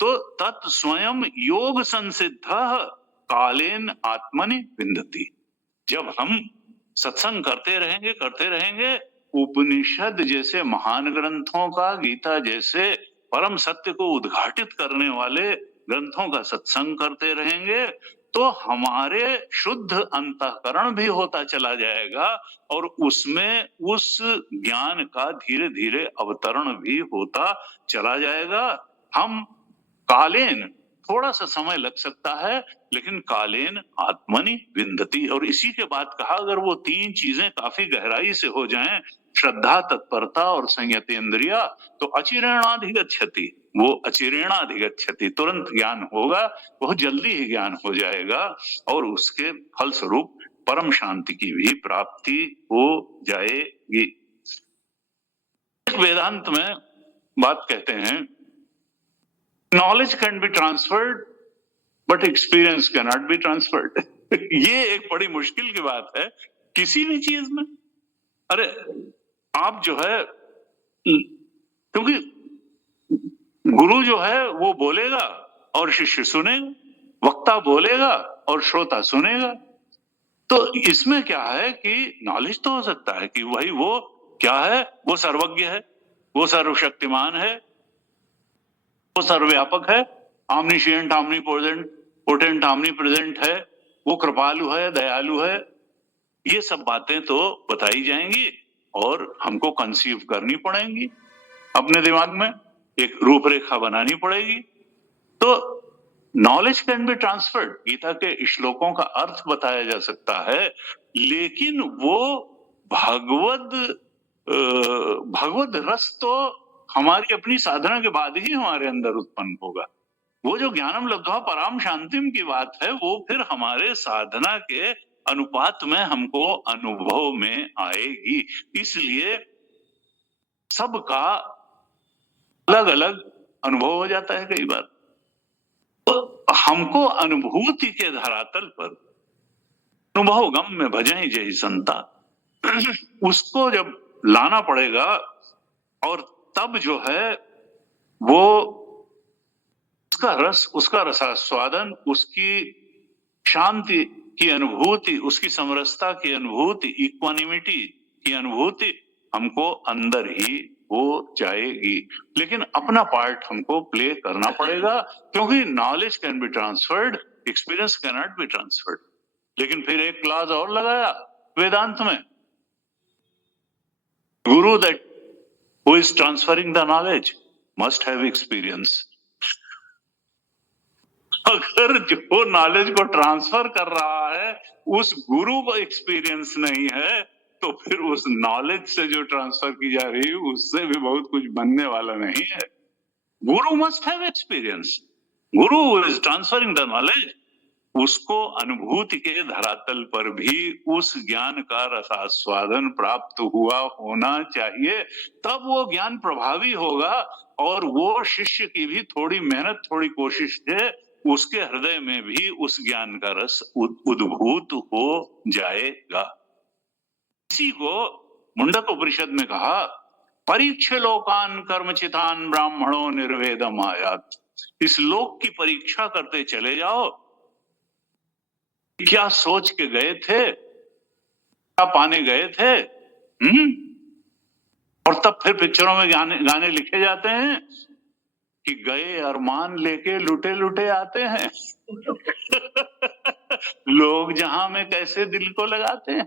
तो तत् स्वयं योग संसिद्ध कालेन आत्मनि विन्दति। जब हम सत्संग करते रहेंगे, उपनिषद जैसे महान ग्रंथों का, गीता जैसे परम सत्य को उद्घाटित करने वाले ग्रंथों का सत्संग करते रहेंगे तो हमारे शुद्ध अंतःकरण भी होता चला जाएगा और उसमें उस ज्ञान का धीरे धीरे अवतरण भी होता चला जाएगा। हम कालेन, थोड़ा सा समय लग सकता है, लेकिन कालेन आत्मनि विन्दति। और इसी के बाद कहा अगर वो तीन चीजें काफी गहराई से हो जाएं, श्रद्धा, तत्परता और संयतेन्द्रिया, तो अचिरेणाधिगच्छति, वो अचिरेणाधिगच्छति, तुरंत ज्ञान होगा, बहुत जल्दी ही ज्ञान हो जाएगा और उसके फलस्वरूप परम शांति की भी प्राप्ति हो जाएगी। वेदांत में बात कहते हैं, knowledge can be transferred but experience can not be transferred. ये एक बड़ी मुश्किल की बात है किसी भी चीज में। अरे आप जो है, क्योंकि गुरु जो है वो बोलेगा और शिष्य सुनेगा, वक्ता बोलेगा और श्रोता सुनेगा। तो इसमें क्या है कि नॉलेज तो हो सकता है कि भाई वो क्या है, वो सर्वज्ञ है, वो सर्वशक्तिमान है, वो सर्वव्यापक है, ऑमनिशिएंट, ऑमनीपोटेंट, ऑमनीप्रेजेंट है, वो कृपालु है, दयालु है। ये सब बातें तो बताई जाएंगी और हमको कंसीव करनी पड़ेंगी, अपने दिमाग में एक रूपरेखा बनानी पड़ेगी। तो knowledge can be transferred, Gita के श्लोकों का अर्थ बताया जा सकता है, लेकिन वो भगवद रस तो हमारी अपनी साधना के बाद ही हमारे अंदर उत्पन्न होगा। वो जो ज्ञानम लब्ध्वा पराम शांतिम की बात है, वो फिर हमारे साधना के अनुपात में हमको अनुभव में आएगी। इसलिए सबका अलग अलग अनुभव हो जाता है कई बार। तो हमको अनुभूति के धरातल पर अनुभव गम में भजई जय संता, उसको जब लाना पड़ेगा, और तब जो है वो उसका रस, उसका रसास्वादन, उसकी शांति की अनुभूति, उसकी समरसता की अनुभूति, इक्वानिमिटी की अनुभूति हमको अंदर ही हो जाएगी। लेकिन अपना पार्ट हमको प्ले करना पड़ेगा, क्योंकि knowledge can be transferred, experience can not be transferred. लेकिन फिर एक क्लास और लगाया वेदांत में, गुरु that who is transferring the knowledge must have experience. अगर जो नॉलेज को ट्रांसफर कर रहा है उस गुरु को एक्सपीरियंस नहीं है, तो फिर उस नॉलेज से जो ट्रांसफर की जा रही है उससे भी बहुत कुछ बनने वाला नहीं है। गुरु must have experience. Guru is transferring the knowledge, उसको अनुभूति के धरातल पर भी उस ज्ञान का रसास्वादन प्राप्त हुआ होना चाहिए, तब वो ज्ञान प्रभावी होगा। और वो शिष्य की भी थोड़ी मेहनत, थोड़ी कोशिश से उसके हृदय में भी उस ज्ञान का रस उद्भूत हो जाएगा। इसी को मुंडक उपनिषद में कहा, परीक्ष लोकान कर्मचितान ब्राह्मणों निर्वेदम आयात। इस लोक की परीक्षा करते चले जाओ, क्या सोच के गए थे, क्या पाने गए थे, और तब फिर पिक्चरों में गाने लिखे जाते हैं कि गए अरमान लेके लुटे लुटे आते हैं। लोग जहां में कैसे दिल को लगाते हैं,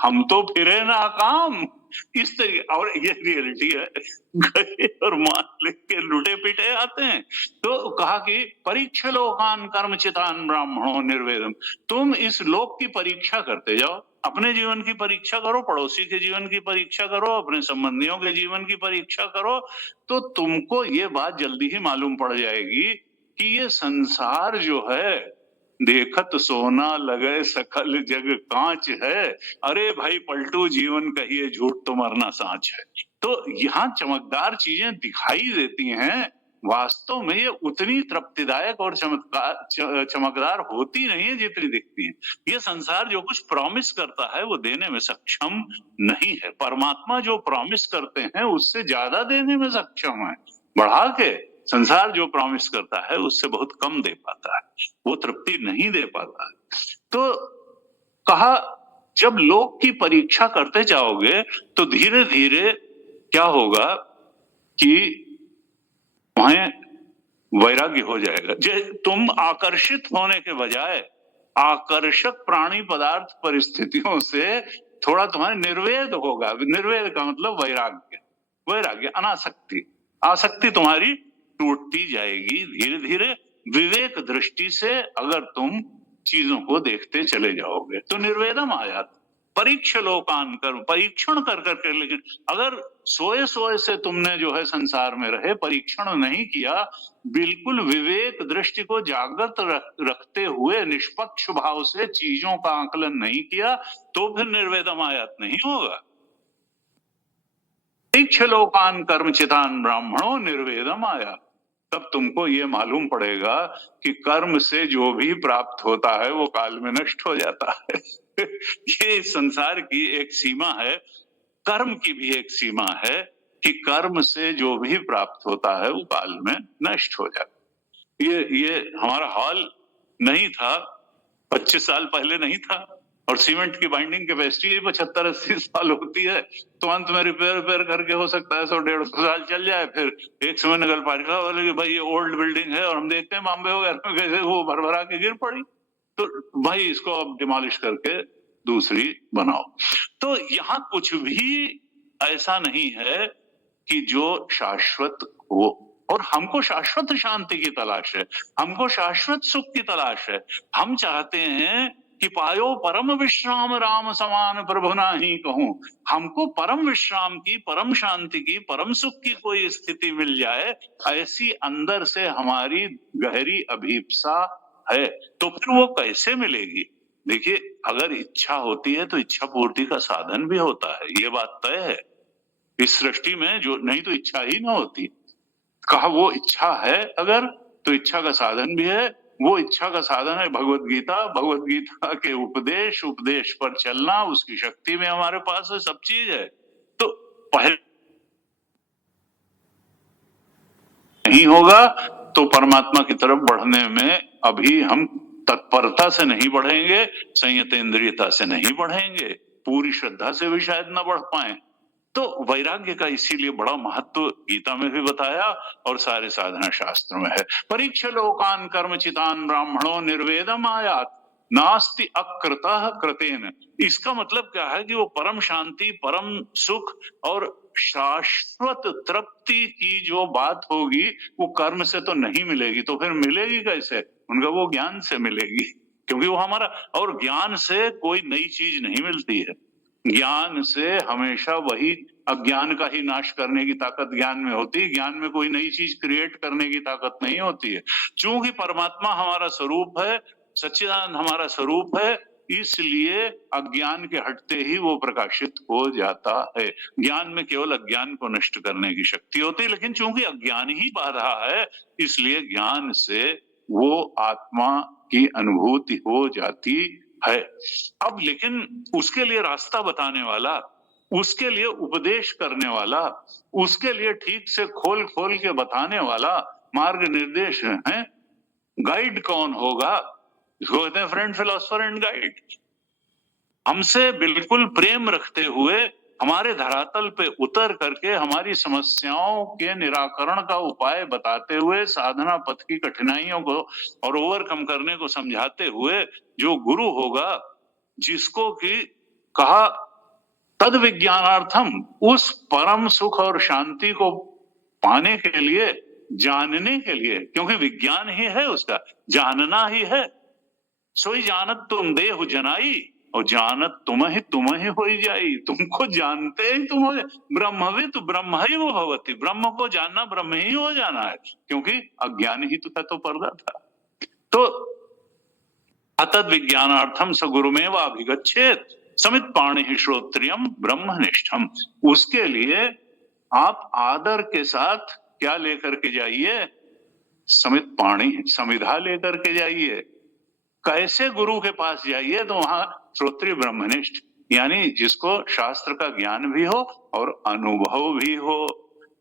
हम तो फिरे नाकाम, इस तरीके। और ये रियलिटी है, गए और मान लेके लुटे पिटे आते हैं। तो कहा कि परीक्ष लोकान कर्मचितान ब्राह्मणों निर्वेदम। तुम इस लोक की परीक्षा करते जाओ, अपने जीवन की परीक्षा करो, पड़ोसी के जीवन की परीक्षा करो, अपने संबंधियों के जीवन की परीक्षा करो, तो तुमको ये बात जल्दी ही मालूम पड़ जाएगी कि ये संसार जो है देखत सोना लगे सकल जग कांच है। अरे भाई पलटू जीवन कहिए झूठ तो मरना सांच है। तो यहाँ चमकदार चीजें दिखाई देती हैं, वास्तव में ये उतनी तृप्तिदायक और चमकदार होती नहीं है जितनी दिखती है। ये संसार जो कुछ प्रॉमिस करता है वो देने में सक्षम नहीं है। परमात्मा जो प्रॉमिस करते हैं उससे ज्यादा देने में सक्षम है। बढ़ा के संसार जो प्रॉमिस करता है उससे बहुत कम दे पाता है, वो तृप्ति नहीं दे पाता है। तो कहा जब लोक की परीक्षा करते जाओगे तो धीरे धीरे क्या होगा कि वहां वैराग्य हो जाएगा। तुम आकर्षित होने के बजाय आकर्षक प्राणी पदार्थ परिस्थितियों से थोड़ा तुम्हारे निर्वेद होगा। निर्वेद का मतलब वैराग्य, वैराग्य अनासक्ति, आसक्ति तुम्हारी टूटती जाएगी धीरे धीरे। विवेक दृष्टि से अगर तुम चीजों को देखते चले जाओगे तो निर्वेदम आयात। परीक्ष लोकान कर, परीक्षण कर करके। लेकिन अगर सोए सोए से तुमने जो है संसार में रहे, परीक्षण नहीं किया, बिल्कुल विवेक दृष्टि को जागृत रखते हुए निष्पक्ष भाव से चीजों का आकलन नहीं किया, तो फिर निर्वेदम आयात नहीं होगा। परीक्ष लोकान कर्मचितान ब्राह्मणों निर्वेदम आया। तब तुमको ये मालूम पड़ेगा कि कर्म से जो भी प्राप्त होता है वो काल में नष्ट हो जाता है। ये संसार की एक सीमा है, कर्म की भी एक सीमा है कि कर्म से जो भी प्राप्त होता है वो काल में नष्ट हो जाता है। ये हमारा हॉल नहीं था, 25 साल पहले नहीं था, और सीमेंट की बाइंडिंग कैपेसिटी 75-80 साल होती है, तो अंत में रिपेयर करके हो सकता है 100-150 साल चल जाए। फिर एक समय नगर पालिका वाले कि भाई ये ओल्ड बिल्डिंग है, और हम देखते हैं बॉम्बे वगैरह में कैसे वो भरभरा के गिर पड़ी, तो भाई इसको अब डिमोलिश करके दूसरी बनाओ। तो यहाँ कुछ भी ऐसा नहीं है कि जो शाश्वत हो, और हमको शाश्वत शांति की तलाश है, हमको शाश्वत सुख की तलाश है। हम चाहते हैं कि पायो परम विश्राम राम समान प्रभु नाही कहूं। हमको परम विश्राम की, परम शांति की, परम सुख की कोई स्थिति मिल जाए, ऐसी अंदर से हमारी गहरी अभीप्सा है, तो फिर वो कैसे मिलेगी? देखिए, अगर इच्छा होती है तो इच्छा पूर्ति का साधन भी होता है, ये बात तय है। इस सृष्टि में जो नहीं तो इच्छा ही ना होती। कहा वो इच्छा है अगर, तो इच्छा का साधन भी है। वो इच्छा का साधन है भगवत गीता, भगवत गीता के उपदेश, उपदेश पर चलना, उसकी शक्ति में हमारे पास है, सब चीज है। तो पहले नहीं होगा तो परमात्मा की तरफ बढ़ने में अभी हम तत्परता से नहीं बढ़ेंगे, संयतेंद्रियता से नहीं बढ़ेंगे, पूरी श्रद्धा से भी शायद ना बढ़ पाए। तो वैराग्य का इसीलिए बड़ा महत्व गीता में भी बताया और सारे साधना शास्त्र में है। परीक्ष लोकान कर्मचितान ब्राह्मणों निर्वेदम आयात नास्ति अकृतः कृतेन। इसका मतलब क्या है कि वो परम शांति, परम सुख और शाश्वत तृप्ति की जो बात होगी वो कर्म से तो नहीं मिलेगी। तो फिर मिलेगी कैसे? उनका वो ज्ञान से मिलेगी, क्योंकि वो हमारा, और ज्ञान से कोई नई चीज नहीं मिलती है। ज्ञान से हमेशा वही अज्ञान का ही नाश करने की ताकत ज्ञान में होती है। ज्ञान में कोई नई चीज क्रिएट करने की ताकत नहीं होती है। चूंकि परमात्मा हमारा स्वरूप है, सच्चिदानंद हमारा स्वरूप है, इसलिए अज्ञान के हटते ही वो प्रकाशित हो जाता है। ज्ञान में केवल अज्ञान को नष्ट करने की शक्ति होती है, लेकिन चूंकि अज्ञान ही बाधा है, इसलिए ज्ञान से वो आत्मा की अनुभूति हो जाती है। अब लेकिन उसके लिए रास्ता बताने वाला, उसके लिए उपदेश करने वाला, उसके लिए ठीक से खोल खोल के बताने वाला, मार्ग निर्देश है, गाइड कौन होगा? इसको कहते हैं फ्रेंड, फिलोसफर एंड गाइड। हमसे बिल्कुल प्रेम रखते हुए हमारे धरातल पे उतर करके हमारी समस्याओं के निराकरण का उपाय बताते हुए, साधना पथ की कठिनाइयों को और ओवरकम करने को समझाते हुए जो गुरु होगा, जिसको कि कहा तद विज्ञानार्थम, उस परम सुख और शांति को पाने के लिए, जानने के लिए, क्योंकि विज्ञान ही है उसका, जानना ही है। सोई जानत तुम देहु जनाई, और जानत तुम ही हो जाई। तुमको जानते ही तुम हो, ब्रह्मविद ब्रह्म ही वो भवती। ब्रह्म को जानना ब्रह्म ही हो जाना है, क्योंकि अज्ञान ही तो पर्दा था। तो अतद विज्ञानार्थम स गुरुमेव अभिगच्छेत समित पाणि श्रोत्रियम ब्रह्मनिष्ठम। उसके लिए आप आदर के साथ क्या लेकर के जाइए? समित पाणि, समिधा लेकर के जाइए। कैसे गुरु के पास जाइए? तो वहां श्रोत्रिय ब्रह्मनिष्ठ, यानी जिसको शास्त्र का ज्ञान भी हो और अनुभव भी हो,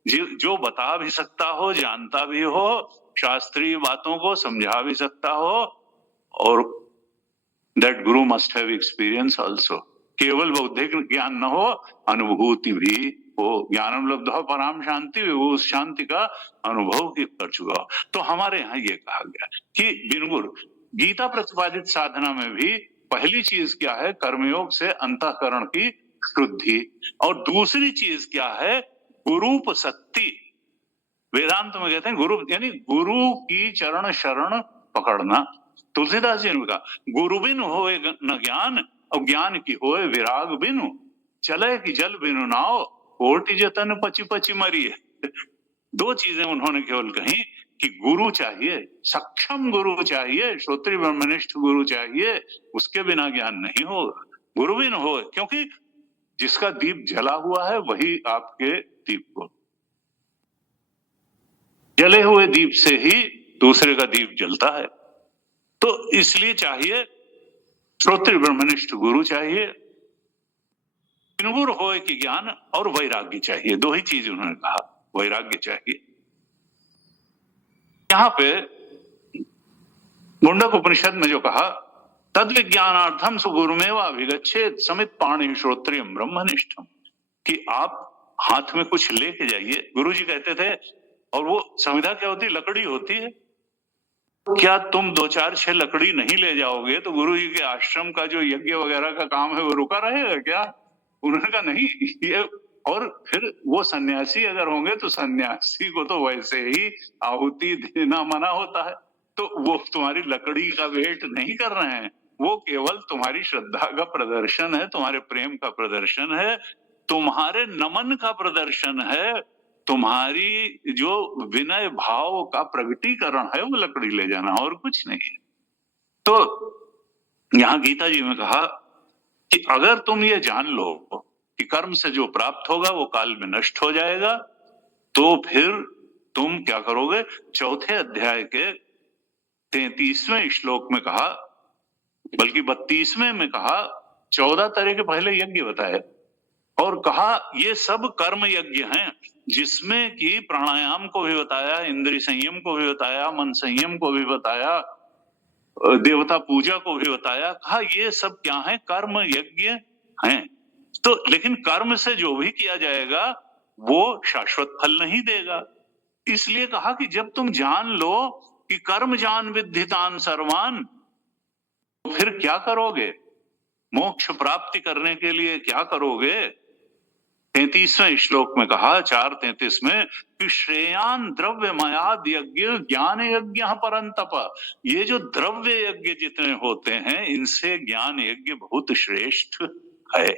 जो बता भी सकता हो, जानता भी हो, शास्त्रीय बातों को समझा भी सकता हो, और that Guru must have experience also. केवल बौद्धिक ज्ञान न हो, अनुभूति भी हो। ज्ञानम लब्धा पराम शांति, वो उस शांति का अनुभव कर चुका हो। तो हमारे यहाँ ये कहा गया कि बिन गुरु, गीता प्रतिपादित साधना में भी पहली चीज क्या है? कर्मयोग से अंतःकरण की शुद्धि, और दूसरी चीज क्या है? गुरूप शक्ति। वेदांत में कहते हैं गुरु, यानी गुरु की चरण शरण पकड़ना। तुलसीदास जी ने कहा, गुरु बिनु होए न ज्ञान, और ज्ञान की होए विराग बिनु, चले कि जल बिनु नाव, कोटि जतन पची पची मरिए। दो चीजें उन्होंने केवल कही कि गुरु चाहिए, सक्षम गुरु चाहिए, श्रोत्रिय ब्रह्मनिष्ठ गुरु चाहिए, उसके बिना ज्ञान नहीं होगा। गुरु बिन हो, क्योंकि जिसका दीप जला हुआ है वही आपके दीप को, जले हुए दीप से ही दूसरे का दीप जलता है। तो इसलिए चाहिए श्रोत्रिय ब्रह्मनिष्ठ गुरु चाहिए, गुरु होए कि ज्ञान, और वैराग्य चाहिए। दो ही चीज उन्होंने कहा, वैराग्य चाहिए। यहाँ पे मुंडक उपनिषद में जो कहा, तद विज्ञानार्थम सुगुरुमेव अभिगच्छेत समित पाणि श्रोत्रियम ब्रह्मनिष्ठम, कि आप हाथ में कुछ लेके जाइए। गुरु जी कहते थे, और वो संविधा क्या होती? लकड़ी होती है। क्या तुम 2 4 6 लकड़ी नहीं ले जाओगे तो गुरु जी के आश्रम का जो यज्ञ वगैरह का काम है वो रुका रहेगा क्या? उन्होंने कहा नहीं, ये, और फिर वो सन्यासी अगर होंगे तो सन्यासी को तो वैसे ही आहुति देना मना होता है, तो वो तुम्हारी लकड़ी का वेट नहीं कर रहे हैं, वो केवल तुम्हारी श्रद्धा का प्रदर्शन है, तुम्हारे प्रेम का प्रदर्शन है, तुम्हारे नमन का प्रदर्शन है, तुम्हारी जो विनय भाव का प्रगटीकरण है, वो लकड़ी ले जाना, और कुछ नहीं है। तो यहां गीता जी में कहा कि अगर तुम ये जान लो कि कर्म से जो प्राप्त होगा वो काल में नष्ट हो जाएगा, तो फिर तुम क्या करोगे। चौथे अध्याय के 33वें श्लोक में कहा, बल्कि 32वें में कहा, 14 तरह के पहले यज्ञ बताए और कहा ये सब कर्म यज्ञ हैं, जिसमें कि प्राणायाम को भी बताया, इंद्रिय संयम को भी बताया, मन संयम को भी बताया, देवता पूजा को भी बताया। कहा ये सब क्या है, कर्म यज्ञ हैं। तो लेकिन कर्म से जो भी किया जाएगा वो शाश्वत फल नहीं देगा। इसलिए कहा कि जब तुम जान लो कि कर्म जान विद्धितान सर्वान, तो फिर क्या करोगे, मोक्ष प्राप्ति करने के लिए क्या करोगे। 33वें श्लोक में कहा, 4:33 में, कि श्रेयान द्रव्यमयाद यज्ञ ज्ञान यज्ञ परंतप। ये जो द्रव्य यज्ञ जितने होते हैं, इनसे ज्ञान यज्ञ बहुत श्रेष्ठ है,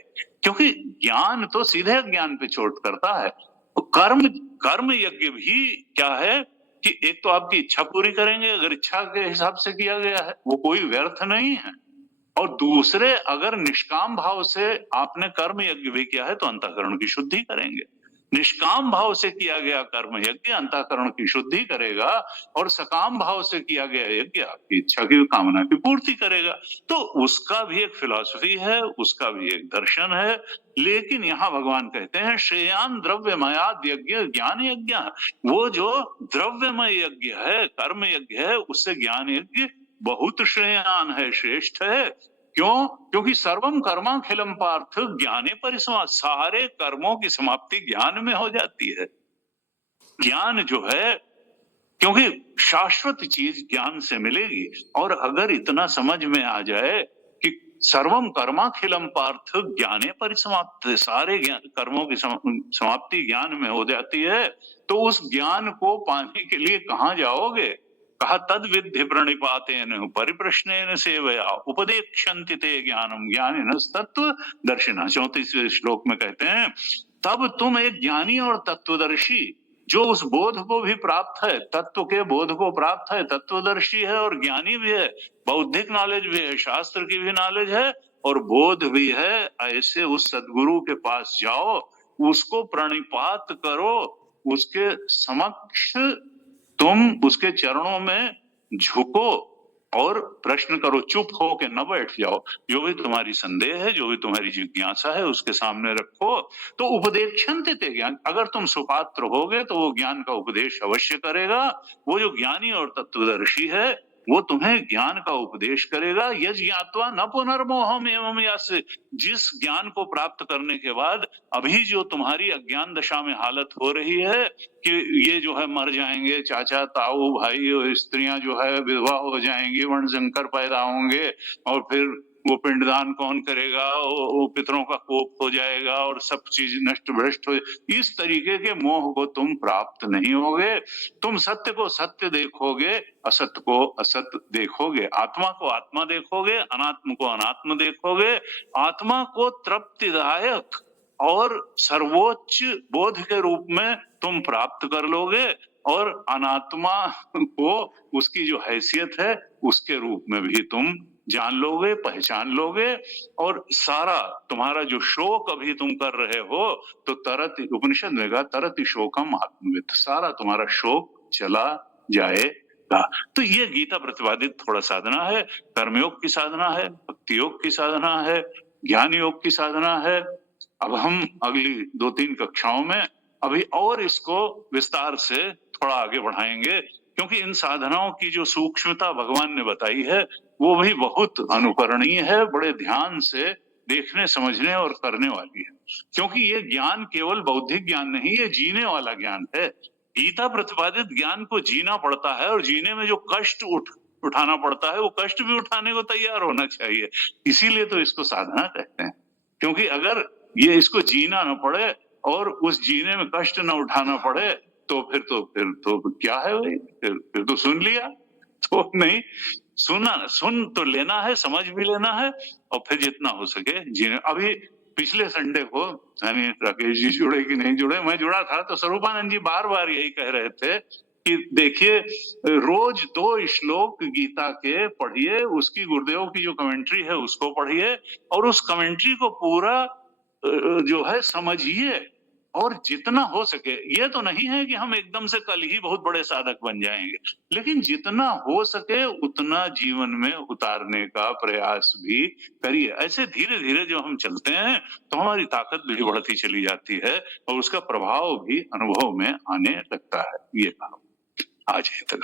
क्योंकि ज्ञान तो सीधे ज्ञान पे चोट करता है। तो कर्म यज्ञ भी क्या है कि एक तो आपकी इच्छा पूरी करेंगे, अगर इच्छा के हिसाब से किया गया है वो कोई व्यर्थ नहीं है, और दूसरे अगर निष्काम भाव से आपने कर्म यज्ञ भी किया है तो अंतःकरण की शुद्धि करेंगे। निष्काम भाव से किया गया कर्म यज्ञ अंतःकरण की शुद्धि करेगा, और सकाम भाव से किया गया यज्ञ आपकी इच्छा की कामना की पूर्ति करेगा। तो उसका भी एक फिलॉसफी है, उसका भी एक दर्शन है। लेकिन यहाँ भगवान कहते हैं श्रेयान द्रव्यमयाद यज्ञ ज्ञान यज्ञ, वो जो द्रव्यमय यज्ञ है, कर्म यज्ञ है, उससे ज्ञान यज्ञ बहुत श्रेयान है, श्रेष्ठ है। क्यों? क्योंकि सर्वम कर्माखिलम पार्थ ज्ञाने परिसमाप्त, सारे कर्मों की समाप्ति ज्ञान में हो जाती है। ज्ञान जो है, क्योंकि शाश्वत चीज ज्ञान से मिलेगी, और अगर इतना समझ में आ जाए कि सर्वम कर्माखिलम पार्थ ज्ञाने परिसमाप्त, सारे कर्मों की समाप्ति ज्ञान में हो जाती है, तो उस ज्ञान को पाने के लिए कहाँ जाओगे। कहा तद विद्धि प्रणिपातेन परिप्रश्नेन सेवया उपदेक्षन्ति ते ज्ञानम ज्ञानिनस् तत्व दर्शिनः। 34वें श्लोक में कहते हैं, तब तुम एक ज्ञानी और तत्वदर्शी, जो उस बोध को भी प्राप्त है, तत्व के बोध को प्राप्त है, तत्वदर्शी है और ज्ञानी भी है, बौद्धिक नॉलेज भी है, शास्त्र की भी नॉलेज है और बोध भी है, ऐसे उस सदगुरु के पास जाओ, उसको प्रणिपात करो, उसके समक्ष तुम उसके चरणों में झुको और प्रश्न करो, चुप हो के न बैठ जाओ। जो भी तुम्हारी संदेह है, जो भी तुम्हारी जिज्ञासा है, उसके सामने रखो। तो उपदेक्षन्ति ते ज्ञान, अगर तुम सुपात्र होगे तो वो ज्ञान का उपदेश अवश्य करेगा। वो जो ज्ञानी और तत्वदर्शी है वो तुम्हें ज्ञान का उपदेश करेगा। यज् ज्ञात्वा न पुनर्मोहम एवं यस्, जिस ज्ञान को प्राप्त करने के बाद अभी जो तुम्हारी अज्ञान दशा में हालत हो रही है कि ये जो है मर जाएंगे, चाचा ताऊ भाई और स्त्रियां जो है विधवा हो जाएंगी, वर्णशंकर पैदा होंगे, और फिर वो पिंडदान कौन करेगा, वो पितरों का कोप हो जाएगा और सब चीज नष्ट भ्रष्ट हो, इस तरीके के मोह को तुम प्राप्त नहीं होगे। तुम सत्य को सत्य देखोगे, असत्य को असत्य देखोगे, आत्मा को आत्मा देखोगे, अनात्म को अनात्म देखोगे। आत्मा को तृप्तिदायक और सर्वोच्च बोध के रूप में तुम प्राप्त कर लोगे, और अनात्मा को उसकी जो हैसियत है उसके रूप में भी तुम जान लोगे, पहचान लोगे। और सारा तुम्हारा जो शोक अभी तुम कर रहे हो, तो तरत, उपनिषद में कहा तरति शोकम आत्मवित्, सारा तुम्हारा शोक चला जाएगा। तो ये गीता प्रतिपादित थोड़ा साधना है, कर्मयोग की साधना है, भक्ति योग की साधना है, ज्ञान योग की साधना है। अब हम अगली 2-3 कक्षाओं में अभी और इसको विस्तार से थोड़ा आगे बढ़ाएंगे, क्योंकि इन साधनाओं की जो सूक्ष्मता भगवान ने बताई है वो भी बहुत अनुकरणीय है, बड़े ध्यान से देखने समझने और करने वाली है। क्योंकि ये ज्ञान केवल बौद्धिक ज्ञान नहीं, ये जीने वाला ज्ञान है। गीता प्रतिपादित ज्ञान को जीना पड़ता है, और जीने में जो कष्ट उठाना पड़ता है वो कष्ट भी उठाने को तैयार होना चाहिए। इसीलिए तो इसको साधना कहते हैं, क्योंकि अगर ये इसको जीना न पड़े और उस जीने में कष्ट न उठाना पड़े तो फिर तो क्या है भाई, फिर तो सुन लिया तो नहीं। सुन तो लेना है, समझ भी लेना है और फिर जितना हो सके जीने। अभी पिछले संडे को, यानी राकेश जी जुड़े कि नहीं जुड़े, मैं जुड़ा था तो स्वरूपानंद जी बार बार यही कह रहे थे कि देखिए रोज 2 श्लोक गीता के पढ़िए, उसकी गुरुदेव की जो कमेंट्री है उसको पढ़िए और उस कमेंट्री को पूरा जो है समझिए। और जितना हो सके, ये तो नहीं है कि हम एकदम से कल ही बहुत बड़े साधक बन जाएंगे, लेकिन जितना हो सके उतना जीवन में उतारने का प्रयास भी करिए। ऐसे धीरे धीरे जो हम चलते हैं तो हमारी ताकत भी बढ़ती चली जाती है और उसका प्रभाव भी अनुभव में आने लगता है। ये कहा आज ही तक।